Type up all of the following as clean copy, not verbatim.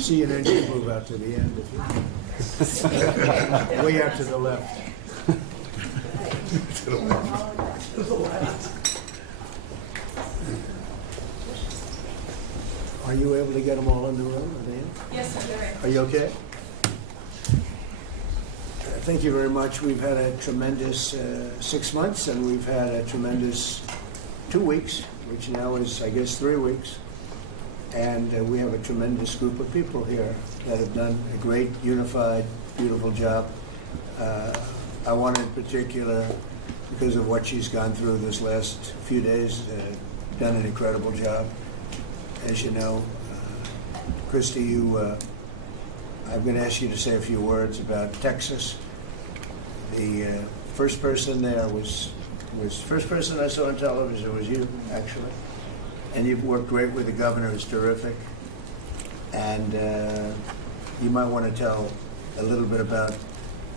See, and then you move out to the end if you way out to the left. Are you able to get them all in the room? Are they in? Yes, sir. Are you okay? Thank you very much. We've had a tremendous 6 months, and we've had a tremendous 2 weeks, which now is, I guess, 3 weeks. And we have a tremendous group of people here that have done a great, unified, beautiful job. I want in particular, because of what she's gone through this last few days, done an incredible job. As you know, Christy, I'm going to ask you to say a few words about Texas. The first person there was first person I saw on television was you, actually. And you've worked great with the governor, who's terrific. And you might want to tell a little bit about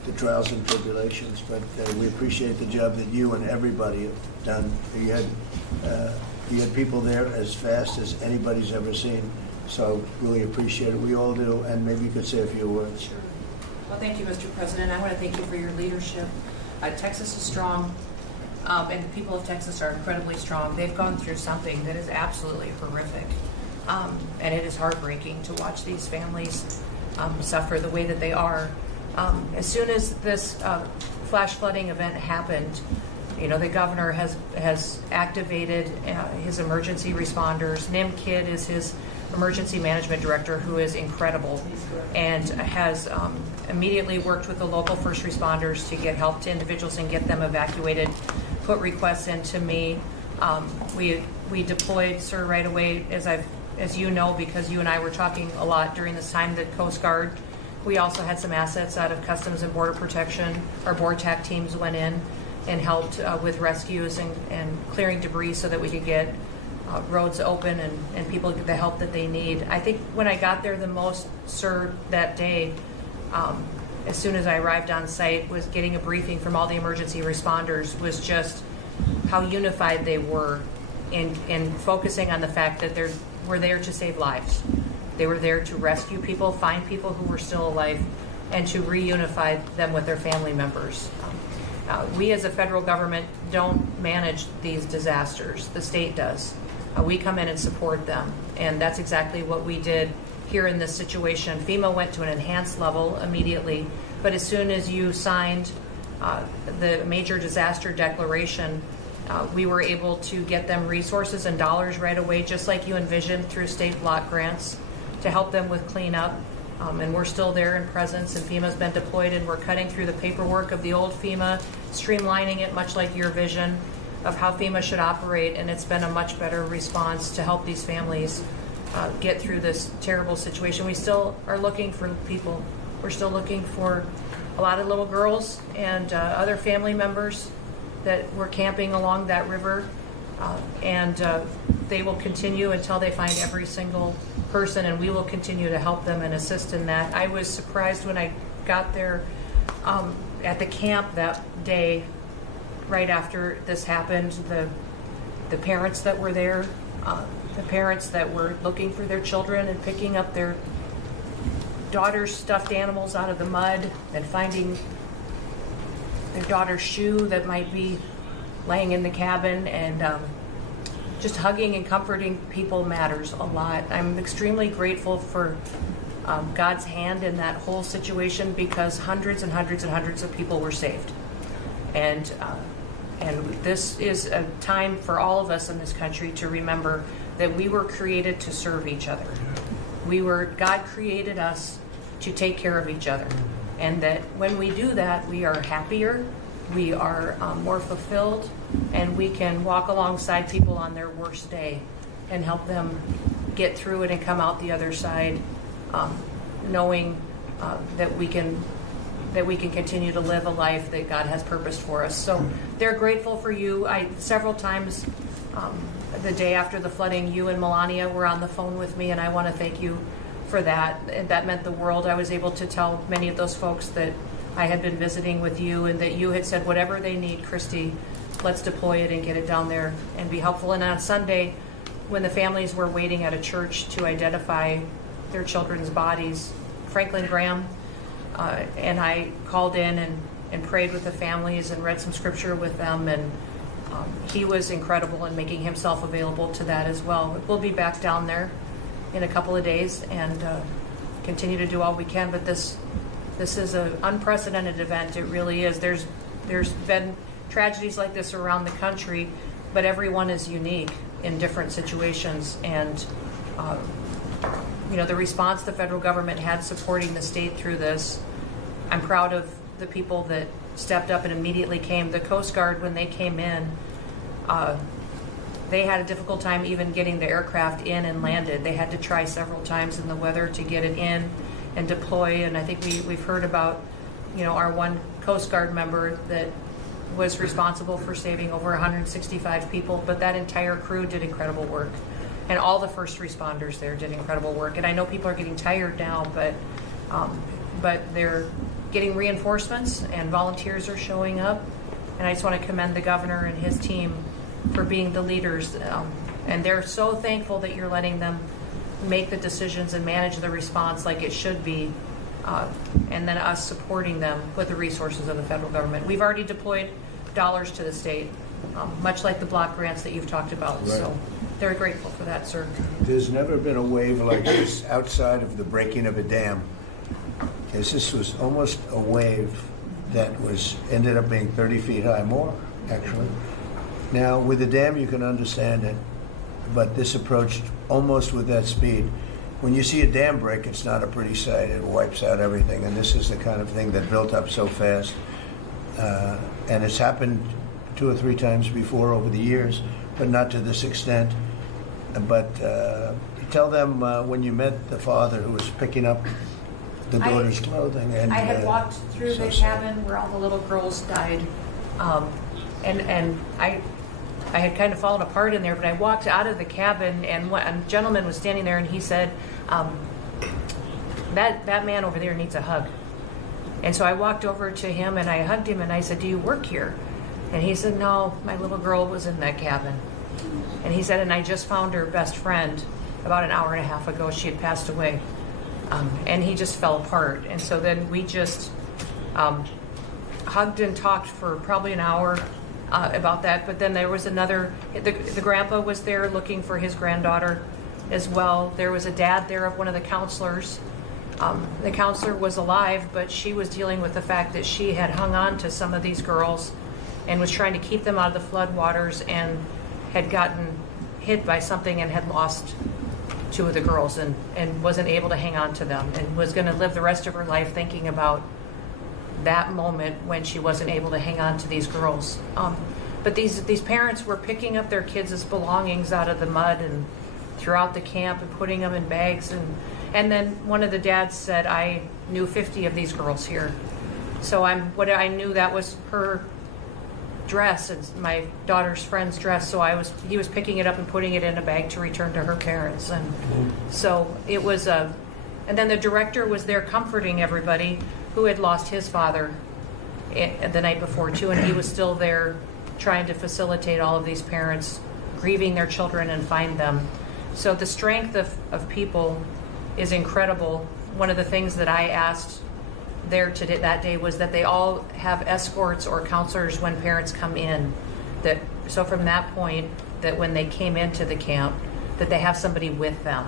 the trials and tribulations, but we appreciate the job that you and everybody have done. You had people there as fast as anybody's ever seen, so really appreciate it. We all do, and maybe you could say a few words. Sure. Well, thank you, Mr. President. I want to thank you for your leadership. Texas is strong, and the people of Texas are incredibly strong. They've gone through something that is absolutely horrific, and it is heartbreaking to watch these families suffer the way that they are. As soon as this flash flooding event happened, you know, the governor has activated his emergency responders. Nim Kidd is his emergency management director, who is incredible, and has immediately worked with the local first responders to get help to individuals and get them evacuated, put requests into me. We deployed, sir, right away, as you know, because you and I were talking a lot during this time, the Coast Guard. We also had some assets out of Customs and Border Protection. Our board TAC teams went in and helped with rescues and clearing debris so that we could get roads open and people get the help that they need. I think when I got there the most, sir, that day, as soon as I arrived on site, was getting a briefing from all the emergency responders, was just how unified they were in focusing on the fact that we're there to save lives. They were there to rescue people, find people who were still alive, and to reunify them with their family members. We as a federal government don't manage these disasters. The state does. We come in and support them, and that's exactly what we did here in this situation. FEMA went to an enhanced level immediately, but as soon as you signed the major disaster declaration, we were able to get them resources and dollars right away, just like you envisioned, through state block grants to help them with cleanup. And we're still there in presence, and FEMA's been deployed, and we're cutting through the paperwork of the old FEMA, streamlining it much like your vision of how FEMA should operate, and it's been a much better response to help these families get through this terrible situation. We still are looking for people. We're still looking for a lot of little girls and other family members that were camping along that river, and they will continue until they find every single person, and we will continue to help them and assist in that. I was surprised when I got there at the camp that day, right after this happened, the parents that were there, the parents that were looking for their children and picking up their daughter's stuffed animals out of the mud and finding their daughter's shoe that might be laying in the cabin, and just hugging and comforting people matters a lot. I'm extremely grateful for God's hand in that whole situation, because hundreds and hundreds and hundreds of people were saved. And this is a time for all of us in this country to remember that we were created to serve each other. God created us to take care of each other. And that when we do that, we are happier, we are more fulfilled, and we can walk alongside people on their worst day and help them get through it and come out the other side, knowing that we can continue to live a life that God has purposed for us. So they're grateful for you. Several times the day after the flooding, you and Melania were on the phone with me, and I want to thank you for that. That meant the world. I was able to tell many of those folks that I had been visiting with you, and that you had said, whatever they need, Christy, let's deploy it and get it down there and be helpful. And on Sunday, when the families were waiting at a church to identify their children's bodies. Franklin Graham and I called in and prayed with the families and read some scripture with them, and he was incredible in making himself available to that as well. We'll be back down there in a couple of days and continue to do all we can, but this is an unprecedented event. It really is. There's been tragedies like this around the country, but everyone is unique in different situations, and the response the federal government had supporting the state through this, I'm proud of the people that stepped up and immediately came. The Coast Guard, when they came in, they had a difficult time even getting the aircraft in and landed. They had to try several times in the weather to get it in and deploy, and I think we've heard about, our one Coast Guard member that was responsible for saving over 165 people, but that entire crew did incredible work. And all the first responders there did incredible work. And I know people are getting tired now, but they're getting reinforcements and volunteers are showing up. And I just want to commend the governor and his team for being the leaders. And they're so thankful that you're letting them make the decisions and manage the response like it should be. And then us supporting them with the resources of the federal government. We've already deployed dollars to the state, much like the block grants that you've talked about. Right. So they're grateful for that, sir. There's never been a wave like this outside of the breaking of a dam. This was almost a wave that ended up being 30 feet high, more actually. Now with the dam you can understand it, but this approached almost with that speed. When you see a dam break, it's not a pretty sight. It wipes out everything, and this is the kind of thing that built up so fast. And it's happened 2 or 3 times before over the years, but not to this extent. But tell them when you met the father who was picking up the daughter's clothing. And I had walked through so the sad. cabin where all the little girls died, and I had kind of fallen apart in there, but I walked out of the cabin, and a gentleman was standing there, and he said, that man over there needs a hug. And so I walked over to him, and I hugged him, and I said, do you work here? And he said, no, my little girl was in that cabin. And he said, and I just found her best friend about an hour and a half ago. She had passed away. And he just fell apart. And so then we just hugged and talked for probably an hour about that. But then there was the grandpa was there looking for his granddaughter as well. There was a dad there of one of the counselors. The counselor was alive, but she was dealing with the fact that she had hung on to some of these girls and was trying to keep them out of the floodwaters, and had gotten hit by something and had lost 2 of the girls and wasn't able to hang on to them, and was going to live the rest of her life thinking about that moment when she wasn't able to hang on to these girls. But these parents were picking up their kids' belongings out of the mud and throughout the camp and putting them in bags. And then one of the dads said, I knew 50 of these girls here. So I knew that was her dress and my daughter's friend's dress. So he was picking it up and putting it in a bag to return to her parents. And so it was and then the director was there comforting everybody who had lost his father the night before too. And he was still there trying to facilitate all of these parents grieving their children and find them. So the strength of people is incredible. One of the things that I asked there that day was that they all have escorts or counselors when parents come in. So from that point, that when they came into the camp, that they have somebody with them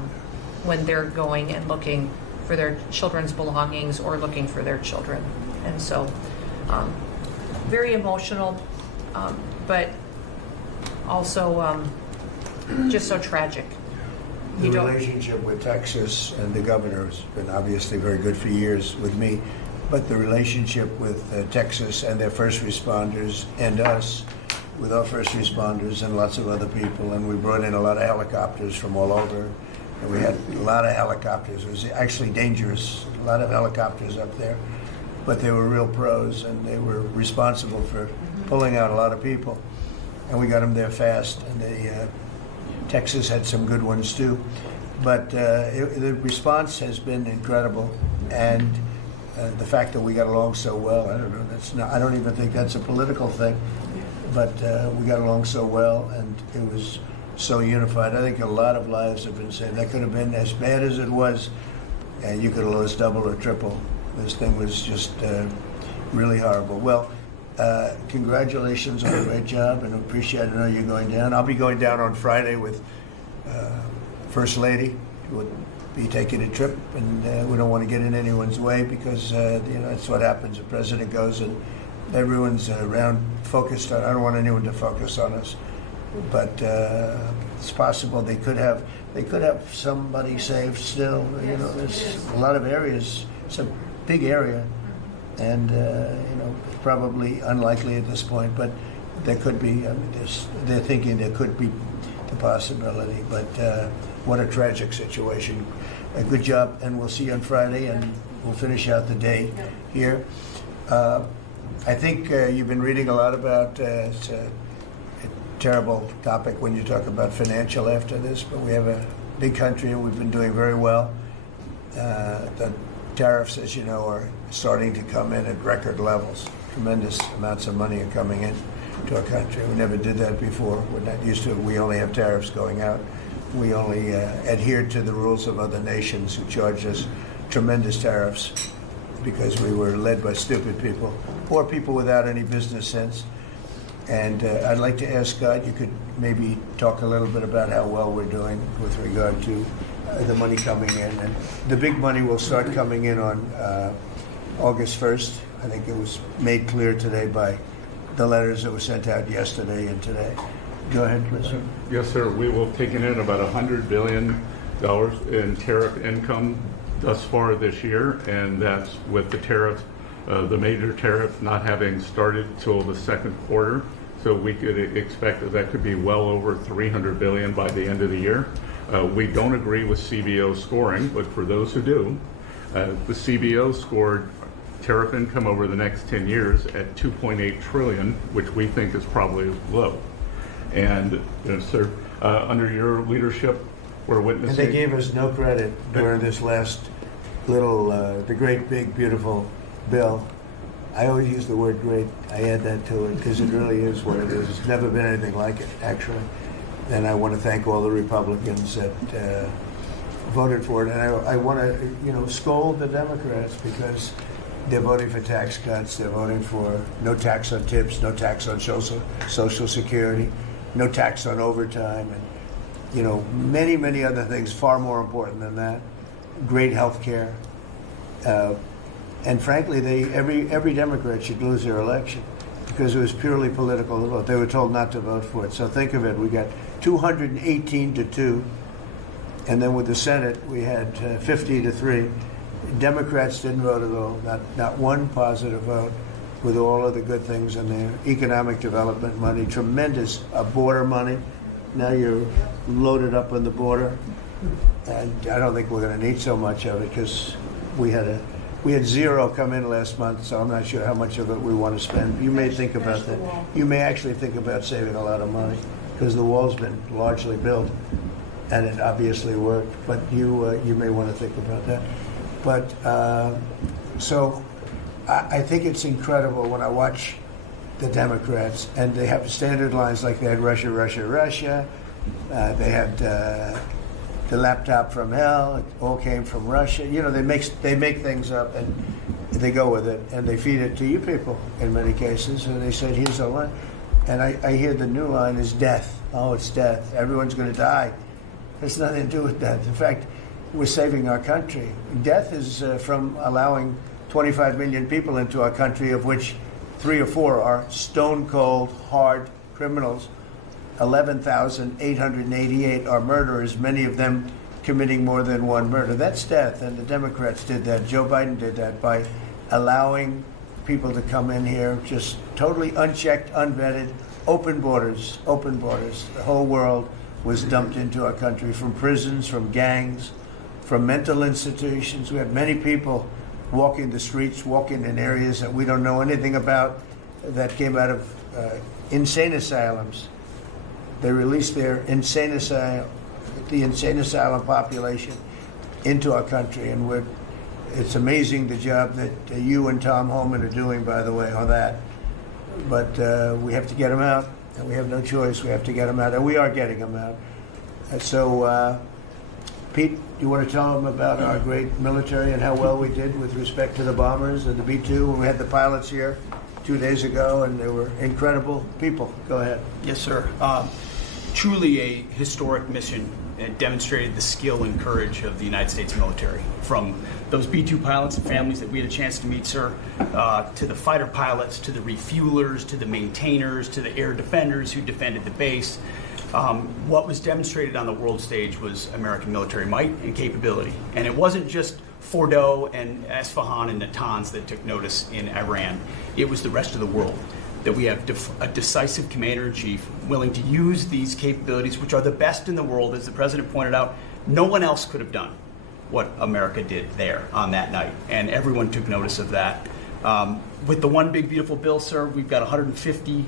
when they're going and looking for their children's belongings or looking for their children. And so very emotional, but also just so tragic. The relationship with Texas and the governor has been obviously very good for years with me, but the relationship with Texas and their first responders and us with our first responders and lots of other people, and we brought in a lot of helicopters from all over, and we had a lot of helicopters. It was actually dangerous, a lot of helicopters up there, but they were real pros, and they were responsible for pulling out a lot of people, and we got them there fast, and Texas had some good ones too, but the response has been incredible, and the fact that we got along so well, I don't know, I don't even think that's a political thing, but we got along so well, and it was so unified. I think a lot of lives have been saved. That could have been as bad as it was. and you could have lost double or triple. This thing was just really horrible. Well, congratulations on a great job, and I appreciate it. I know you're going down. I'll be going down on Friday with First Lady, who will be taking a trip, and we don't want to get in anyone's way because that's what happens. The president goes and everyone's around focused on. I don't want anyone to focus on us, but it's possible they could have somebody saved still. There's a lot of areas. It's a big area, and probably unlikely at this point, but there could be. I mean, they're thinking there could be the possibility, but what a tragic situation. A good job, and we'll see you on Friday, and we'll finish out the day here. I think you've been reading a lot about it's a terrible topic when you talk about financial after this, but we have a big country and we've been doing very well. The tariffs, as you know, are starting to come in at record levels. Tremendous amounts of money are coming in to our country. We never did that before. We're not used to it. We only have tariffs going out. We only adhered to the rules of other nations who charged us tremendous tariffs because we were led by stupid people or people without any business sense. And I'd like to ask Scott, you could maybe talk a little bit about how well we're doing with regard to the money coming in. And the big money will start coming in on August 1st. I think it was made clear today by the letters that were sent out yesterday and today. Go ahead, please. Yes, sir. We will have taken in about $100 billion in tariff income thus far this year, and that's with the tariff, the major tariff not having started till the second quarter. So we could expect that could be well over $300 billion by the end of the year. We don't agree with CBO scoring, but for those who do, the CBO scored tariff income over the next 10 years at $2.8 trillion, which we think is probably low. And sir, under your leadership, we're witnessing. And they gave us no credit during this last little, the great, big, beautiful bill. I always use the word great. I add that to it because it really is what it is. It's never been anything like it, actually. And I want to thank all the Republicans that voted for it. And I want to, scold the Democrats because they're voting for tax cuts. They're voting for no tax on tips, no tax on Social Security, no tax on overtime, and many, many other things far more important than that. Great health care. And frankly, every Democrat should lose their election because it was purely political to vote. They were told not to vote for it. So think of it. We got 218-2. And then with the Senate, we had 50-3. Democrats didn't vote at all. Not one positive vote with all of the good things in there. Economic development money, tremendous border money. Now you're loaded up on the border. And I don't think we're going to need so much of it because we had zero come in last month, so I'm not sure how much of it we want to spend. You may think about that. You may actually think about saving a lot of money because the wall's been largely built and it obviously worked, but you may want to think about that. But so I think it's incredible when I watch the Democrats and they have standard lines like they had Russia, Russia, Russia. They had the laptop from hell. It all came from Russia. They make things up and they go with it and they feed it to you people in many cases. And they said, here's the line. And I hear the new line is death. Oh, it's death. Everyone's going to die. There's nothing to do with death. In fact, we're saving our country. Death is from allowing 25 million people into our country, of which 3 or 4 are stone cold, hard criminals. 11,888 are murderers, many of them committing more than one murder. That's death, and the Democrats did that. Joe Biden did that by allowing people to come in here just totally unchecked, unvetted, open borders, open borders. The whole world was dumped into our country from prisons, from gangs, from mental institutions. We have many people walking the streets, walking in areas that we don't know anything about that came out of insane asylums. They released their insane asylum population into our country, and it's amazing the job that you and Tom Homan are doing, by the way, on that. But we have to get them out, and we have no choice. We have to get them out, and we are getting them out. And so Pete, you want to tell them about our great military and how well we did with respect to the bombers and the B-2 when we had the pilots here 2 days ago, and they were incredible people. Go ahead. Yes, sir. Truly a historic mission. It demonstrated the skill and courage of the United States military. From those B-2 pilots and families that we had a chance to meet, sir, to the fighter pilots, to the refuelers, to the maintainers, to the air defenders who defended the base. What was demonstrated on the world stage was American military might and capability. And it wasn't just Fordo and Esfahan and Natanz that took notice in Iran. It was the rest of the world. That we have a decisive commander-in-chief willing to use these capabilities, which are the best in the world. As the president pointed out, no one else could have done what America did there on that night, and everyone took notice of that. With the One Big Beautiful Bill, sir, we've got $150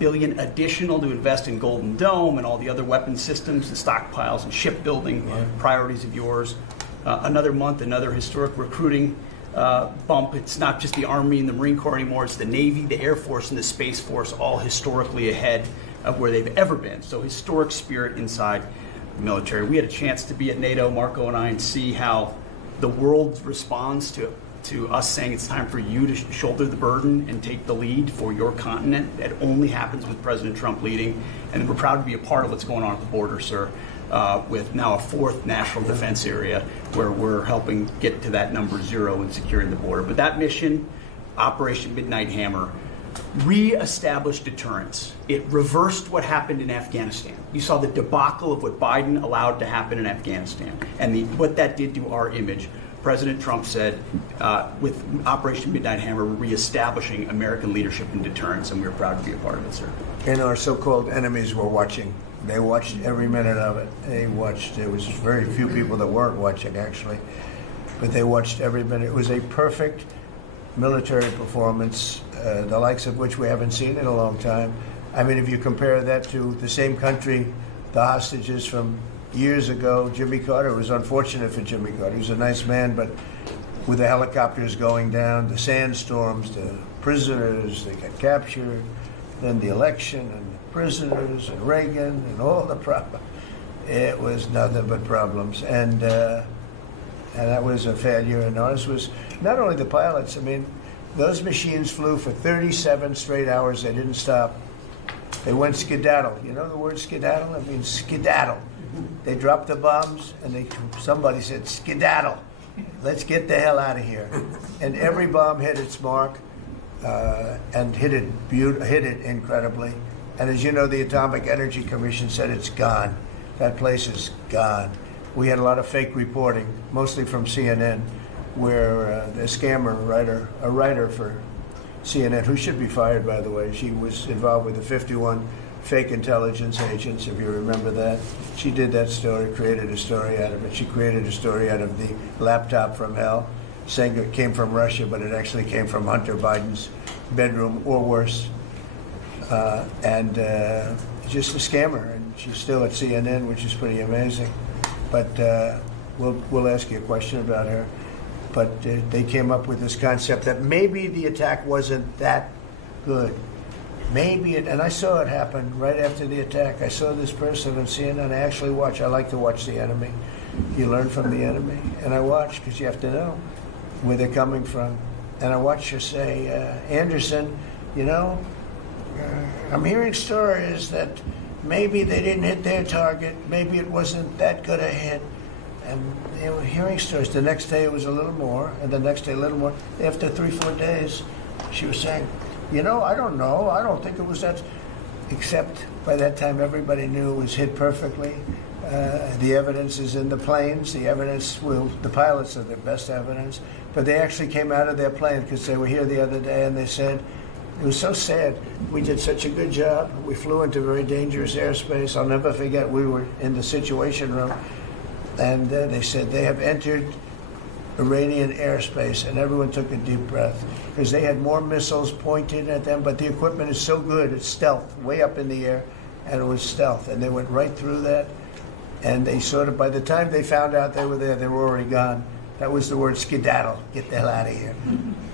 billion additional to invest in Golden Dome and all the other weapons systems, the stockpiles and shipbuilding priorities of yours. Another month, another historic recruiting bump. It's not just the Army and the Marine Corps anymore, it's the Navy, the Air Force, and the Space Force, all historically ahead of where they've ever been. So historic spirit inside the military. We had a chance to be at NATO, Marco and I, and see how the world responds to us saying it's time for you to shoulder the burden and take the lead for your continent. That only happens with President Trump leading, and we're proud to be a part of what's going on at the border, sir. With now a fourth national defense area where we're helping get to that number 0 and securing the border. But that mission, Operation Midnight Hammer, re-established deterrence. It reversed what happened in Afghanistan. You saw the debacle of what Biden allowed to happen in Afghanistan and what that did to our image. President Trump said, with Operation Midnight Hammer, we're reestablishing American leadership and deterrence, and we're proud to be a part of it, sir. And our so-called enemies were watching. They watched every minute of it. They watched. There was very few people that weren't watching, actually, but they watched every minute. It was a perfect military performance, the likes of which we haven't seen in a long time. I mean, if you compare that to the same country, the hostages from years ago, Jimmy Carter, it was unfortunate for Jimmy Carter. He was a nice man, but with the helicopters going down, the sandstorms, the prisoners that got captured, then the election and the prisoners and Reagan and all the problems. It was nothing but problems. And that was a failure. And ours was not only the pilots. I mean, those machines flew for 37 straight hours. They didn't stop. They went skedaddle. You know the word skedaddle? It means skedaddle. They dropped the bombs, and somebody said, skedaddle. Let's get the hell out of here. And every bomb hit its mark and hit it incredibly. And as you know, the Atomic Energy Commission said it's gone. That place is gone. We had a lot of fake reporting, mostly from CNN, where the scammer writer, a writer for CNN, who should be fired, by the way, she was involved with the 51 fake intelligence agents, if you remember that. She did that story, created a story out of it. She created a story out of the laptop from hell, saying it came from Russia, but it actually came from Hunter Biden's bedroom, or worse. Just a scammer, and she's still at CNN, which is pretty amazing. But we'll ask you a question about her. But they came up with this concept that maybe the attack wasn't that good. Maybe it, and I saw it happen right after the attack. I saw this person on CNN. I like to watch the enemy. You learn from the enemy. And I watch because you have to know where they're coming from. And I watched her say, Anderson, you know, I'm hearing stories that maybe they didn't hit their target. Maybe it wasn't that good a hit. And they were hearing stories. The next day it was a little more, and the next day a little more. After 3-4 days, she was saying, you know, I don't know. I don't think it was that. Except by that time, everybody knew it was hit perfectly. The evidence is in the planes. The pilots are the best evidence. But they actually came out of their plane because they were here the other day, and they said, it was so sad. We did such a good job. We flew into very dangerous airspace. I'll never forget, we were in the Situation Room, and they said they have entered Iranian airspace, and everyone took a deep breath because they had more missiles pointed at them, but the equipment is so good, it's stealth, way up in the air, and it was stealth, and they went right through that, and they sort of, by the time they found out they were there, they were already gone. That was the word skedaddle, get the hell out of here.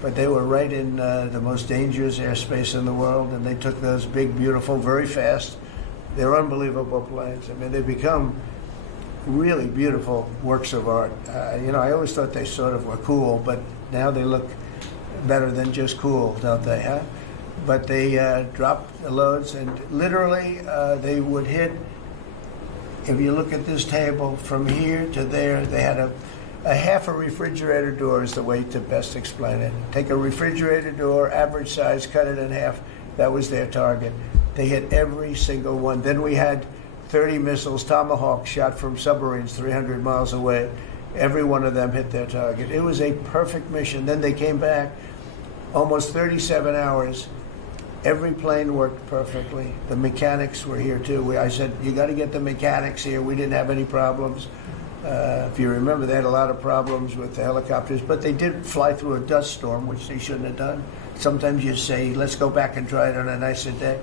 But they were right in the most dangerous airspace in the world, and they took those big, beautiful, very fast, they're unbelievable planes. I mean, they become really beautiful works of art. I always thought they sort of were cool, but now they look better than just cool, don't they, huh? But they dropped the loads, and literally they would hit, if you look at this table, from here to there, they had a half a refrigerator door is the way to best explain it. Take a refrigerator door, average size, cut it in half. That was their target. They hit every single one. Then we had 30 missiles, Tomahawk, shot from submarines 300 miles away. Every one of them hit their target. It was a perfect mission. Then they came back, almost 37 hours. Every plane worked perfectly. The mechanics were here too. I said, you got to get the mechanics here. We didn't have any problems. If you remember, they had a lot of problems with the helicopters, but they did fly through a dust storm, which they shouldn't have done. Sometimes you say, let's go back and try it on a nicer day.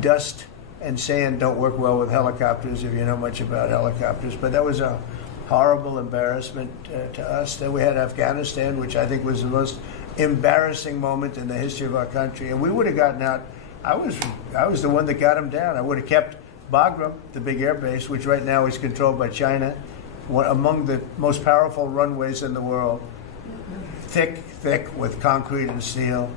Dust and sand don't work well with helicopters if you know much about helicopters, but that was a horrible embarrassment to us. Then we had Afghanistan, which I think was the most embarrassing moment in the history of our country, and we would have gotten out. I was the one that got them down. I would have kept Bagram, the big air base, which right now is controlled by China, one among the most powerful runways in the world, thick with concrete and steel.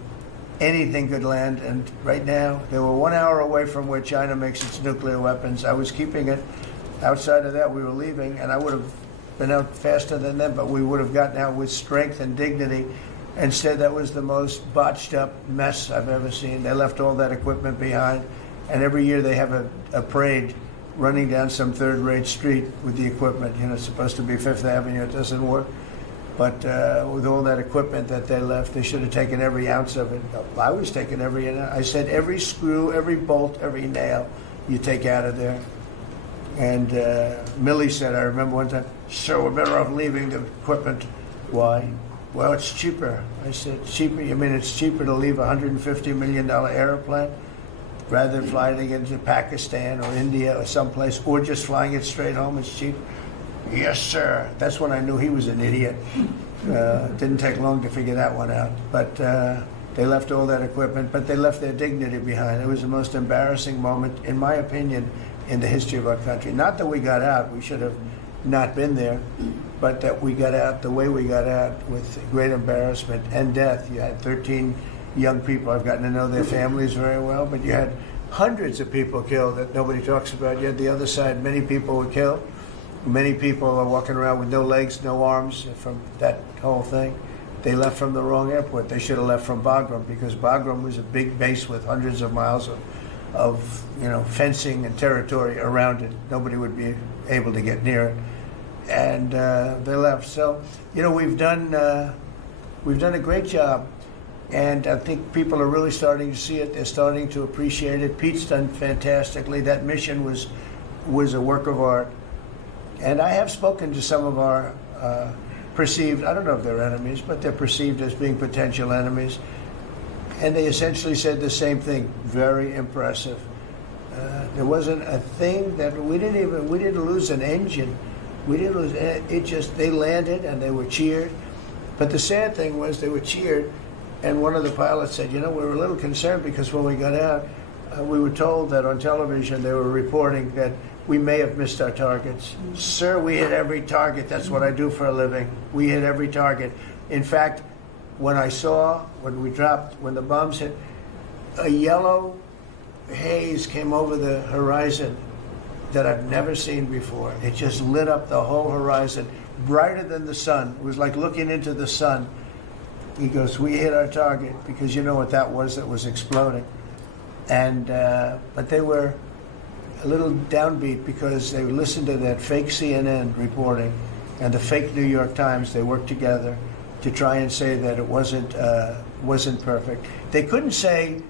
Anything could land, and right now they were 1 hour away from where China makes its nuclear weapons. I was keeping it. Outside of that, we were leaving, and I would have been out faster than them, but we would have gotten out with strength and dignity. Instead, that was the most botched up mess I've ever seen. They left all that equipment behind, and every year they have a parade running down some third-rate street with the equipment. It's supposed to be Fifth Avenue. It doesn't work. But with all that equipment that they left, they should have taken every ounce of it. I was taking every ounce. I said every screw, every bolt, every nail you take out of there. And Millie said, I remember one time, sir, we're better off leaving the equipment. Why? Well, it's cheaper. I said, cheaper? You mean it's cheaper to leave a $150 million airplane rather than flying it into Pakistan or India or someplace, or just flying it straight home? It's cheaper. Yes, sir. That's when I knew he was an idiot. Didn't take long to figure that one out. But they left all that equipment, but they left their dignity behind. It was the most embarrassing moment, in my opinion, in the history of our country. Not that we got out. We should have not been there, but that we got out the way we got out, with great embarrassment and death. You had 13 young people. I've gotten to know their families very well, but you had hundreds of people killed that nobody talks about. You had the other side. Many people were killed. Many people are walking around with no legs, no arms from that whole thing. They left from the wrong airport. They should have left from Bagram, because Bagram was a big base with hundreds of miles of fencing and territory around it. Nobody would be able to get near it. And they left. So, we've done a great job. And I think people are really starting to see it. They're starting to appreciate it. Pete's done fantastically. That mission was a work of art. And I have spoken to some of our perceived, I don't know if they're enemies, but they're perceived as being potential enemies. And they essentially said the same thing. Very impressive. There wasn't a thing that we didn't lose an engine. We didn't lose it. They landed and they were cheered. But the sad thing was they were cheered, and one of the pilots said, we were a little concerned because when we got out, we were told that on television they were reporting that we may have missed our targets. Sir, we hit every target. That's what I do for a living. We hit every target. In fact, when the bombs hit, a yellow haze came over the horizon that I've never seen before. It just lit up the whole horizon, brighter than the sun. It was like looking into the sun. He goes, we hit our target, because you know what that was exploding. And but they were a little downbeat because they listened to that fake CNN reporting and the fake New York Times. They worked together to try and say that it wasn't perfect. They couldn't say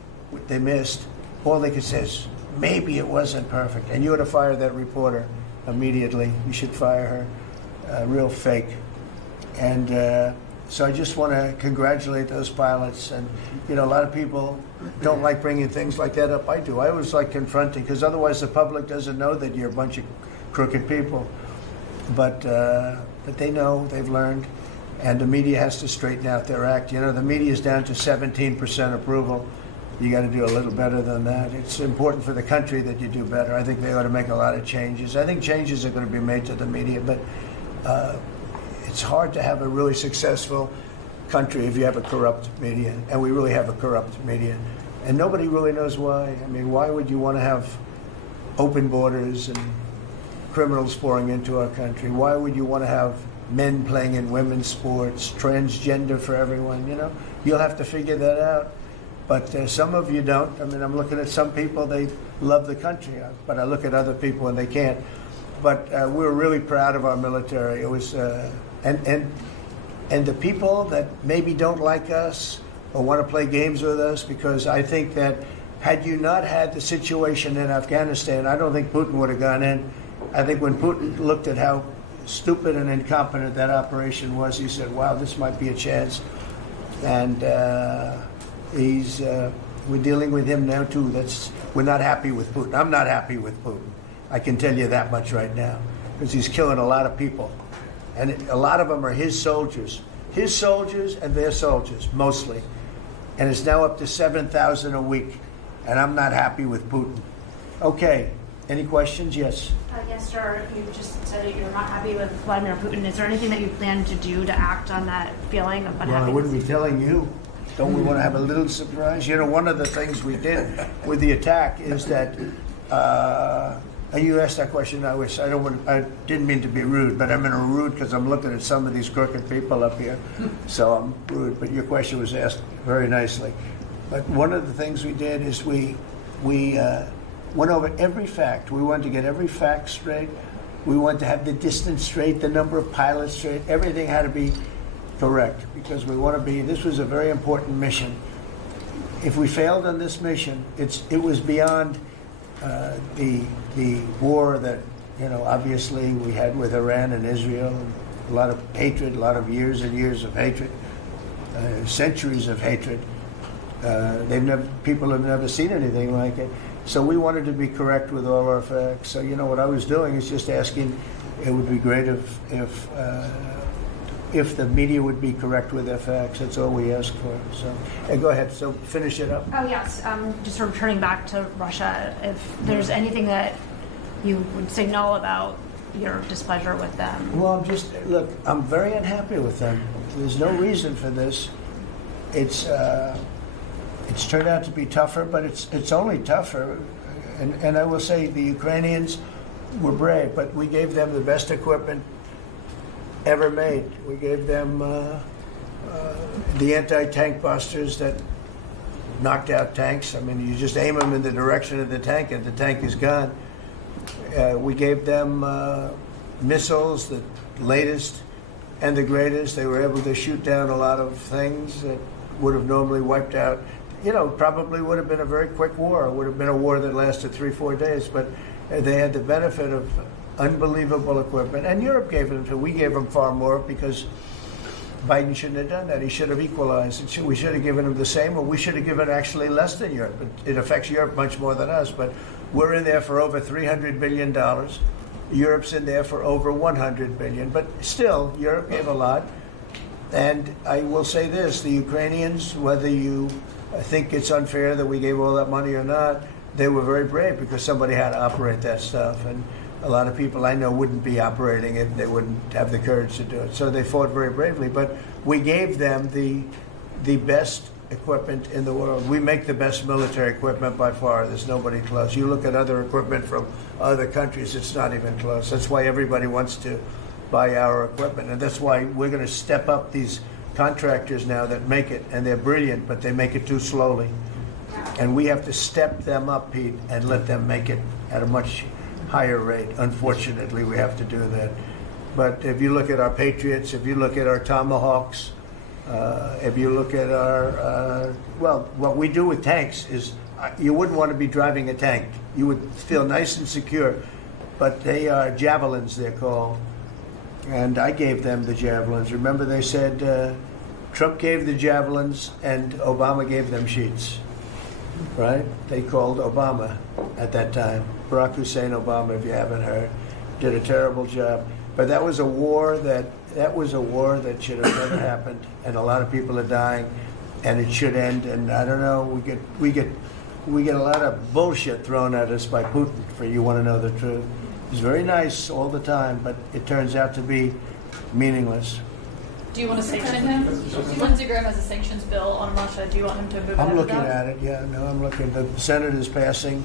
they missed. All they could say is, maybe it wasn't perfect. And you ought to fire that reporter immediately. You should fire her. Real fake. And so I just want to congratulate those pilots. And, a lot of people don't like bringing things like that up. I do. I always like confronting, because otherwise the public doesn't know that you're a bunch of crooked people. But they know, they've learned, and the media has to straighten out their act. The media is down to 17% approval. You got to do a little better than that. It's important for the country that you do better. I think they ought to make a lot of changes. I think changes are going to be made to the media, but it's hard to have a really successful country if you have a corrupt media, and we really have a corrupt media. And nobody really knows why. I mean, why would you want to have open borders and criminals pouring into our country? Why would you want to have men playing in women's sports, transgender for everyone, you know? You'll have to figure that out. But some of you don't. I mean, I'm looking at some people, they love the country, but I look at other people and they can't. But we're really proud of our military. It was, and the people that maybe don't like us or want to play games with us, because I think that had you not had the situation in Afghanistan, I don't think Putin would have gone in. I think when Putin looked at how stupid and incompetent that operation was, he said, wow, this might be a chance. And we're dealing with him now too. We're not happy with Putin. I'm not happy with Putin. I can tell you that much right now, because he's killing a lot of people. And a lot of them are his soldiers and their soldiers, mostly. And it's now up to 7,000 a week. And I'm not happy with Putin. Okay, any questions? Yes. Yes, sir. You just said that you're not happy with Vladimir Putin. Is there anything that you plan to do to act on that feeling of unhappiness? Well, I wouldn't be telling you. Don't we want to have a little surprise? You know, one of the things we did with the attack is that, and you asked that question, I didn't mean to be rude, but I'm in a rude because I'm looking at some of these crooked people up here, so I'm rude, but your question was asked very nicely. But one of the things we did is we went over every fact. We wanted to get every fact straight. We wanted to have the distance straight, the number of pilots straight. Everything had to be correct, because we want to be, this was a very important mission. If we failed on this mission, it was beyond the war that, you know, obviously we had with Iran and Israel, and a lot of hatred, a lot of years and years of hatred, centuries of hatred. People have never seen anything like it. So we wanted to be correct with all our facts. So, you know, what I was doing is just asking, it would be great if the media would be correct with their facts. That's all we ask for. So, go ahead. So finish it up. Oh, yes. Just returning back to Russia, if there's anything that you would signal about your displeasure with them. Well, look, I'm very unhappy with them. There's no reason for this. It's turned out to be tougher, but it's only tougher. And I will say the Ukrainians were brave, but we gave them the best equipment ever made. We gave them the anti-tank busters that knocked out tanks. I mean, you just aim them in the direction of the tank and the tank is gone. We gave them missiles, the latest and the greatest. They were able to shoot down a lot of things that would have normally wiped out. You know, probably would have been a very quick war. It would have been a war that lasted 3-4 days, but they had the benefit of unbelievable equipment. And Europe gave them to. We gave them far more, because Biden shouldn't have done that. He should have equalized. We should have given them the same, or we should have given actually less than Europe. It affects Europe much more than us, but we're in there for over $300 billion. Europe's in there for over $100 billion, but still, Europe gave a lot. And I will say this, the Ukrainians, whether you think it's unfair that we gave all that money or not, they were very brave, because somebody had to operate that stuff. And a lot of people I know wouldn't be operating it. They wouldn't have the courage to do it. So they fought very bravely. But we gave them the best equipment in the world. We make the best military equipment by far. There's nobody close. You look at other equipment from other countries, it's not even close. That's why everybody wants to buy our equipment. And that's why we're going to step up these contractors now that make it. And they're brilliant, but they make it too slowly. And we have to step them up, Pete, and let them make it at a much higher rate. Unfortunately, we have to do that. But if you look at our Patriots, if you look at our Tomahawks, if you look at our, well, what we do with tanks is, you wouldn't want to be driving a tank. You would feel nice and secure. But they are javelins, they're called. And I gave them the javelins. Remember, they said Trump gave the javelins and Obama gave them sheets, right? They called Obama at that time. Barack Hussein Obama, if you haven't heard, did a terrible job. But that was a war that should have never happened, and a lot of people are dying. and it should end. And I don't know, we get a lot of bullshit thrown at us by Putin. For you want to know the truth, he's very nice all the time, but it turns out to be meaningless. Do you want to sanction him? Lindsey Graham has a sanctions bill on Russia. Do you want him to move ahead I'm with looking that? at it. Yeah, no, I'm looking. The Senate is passing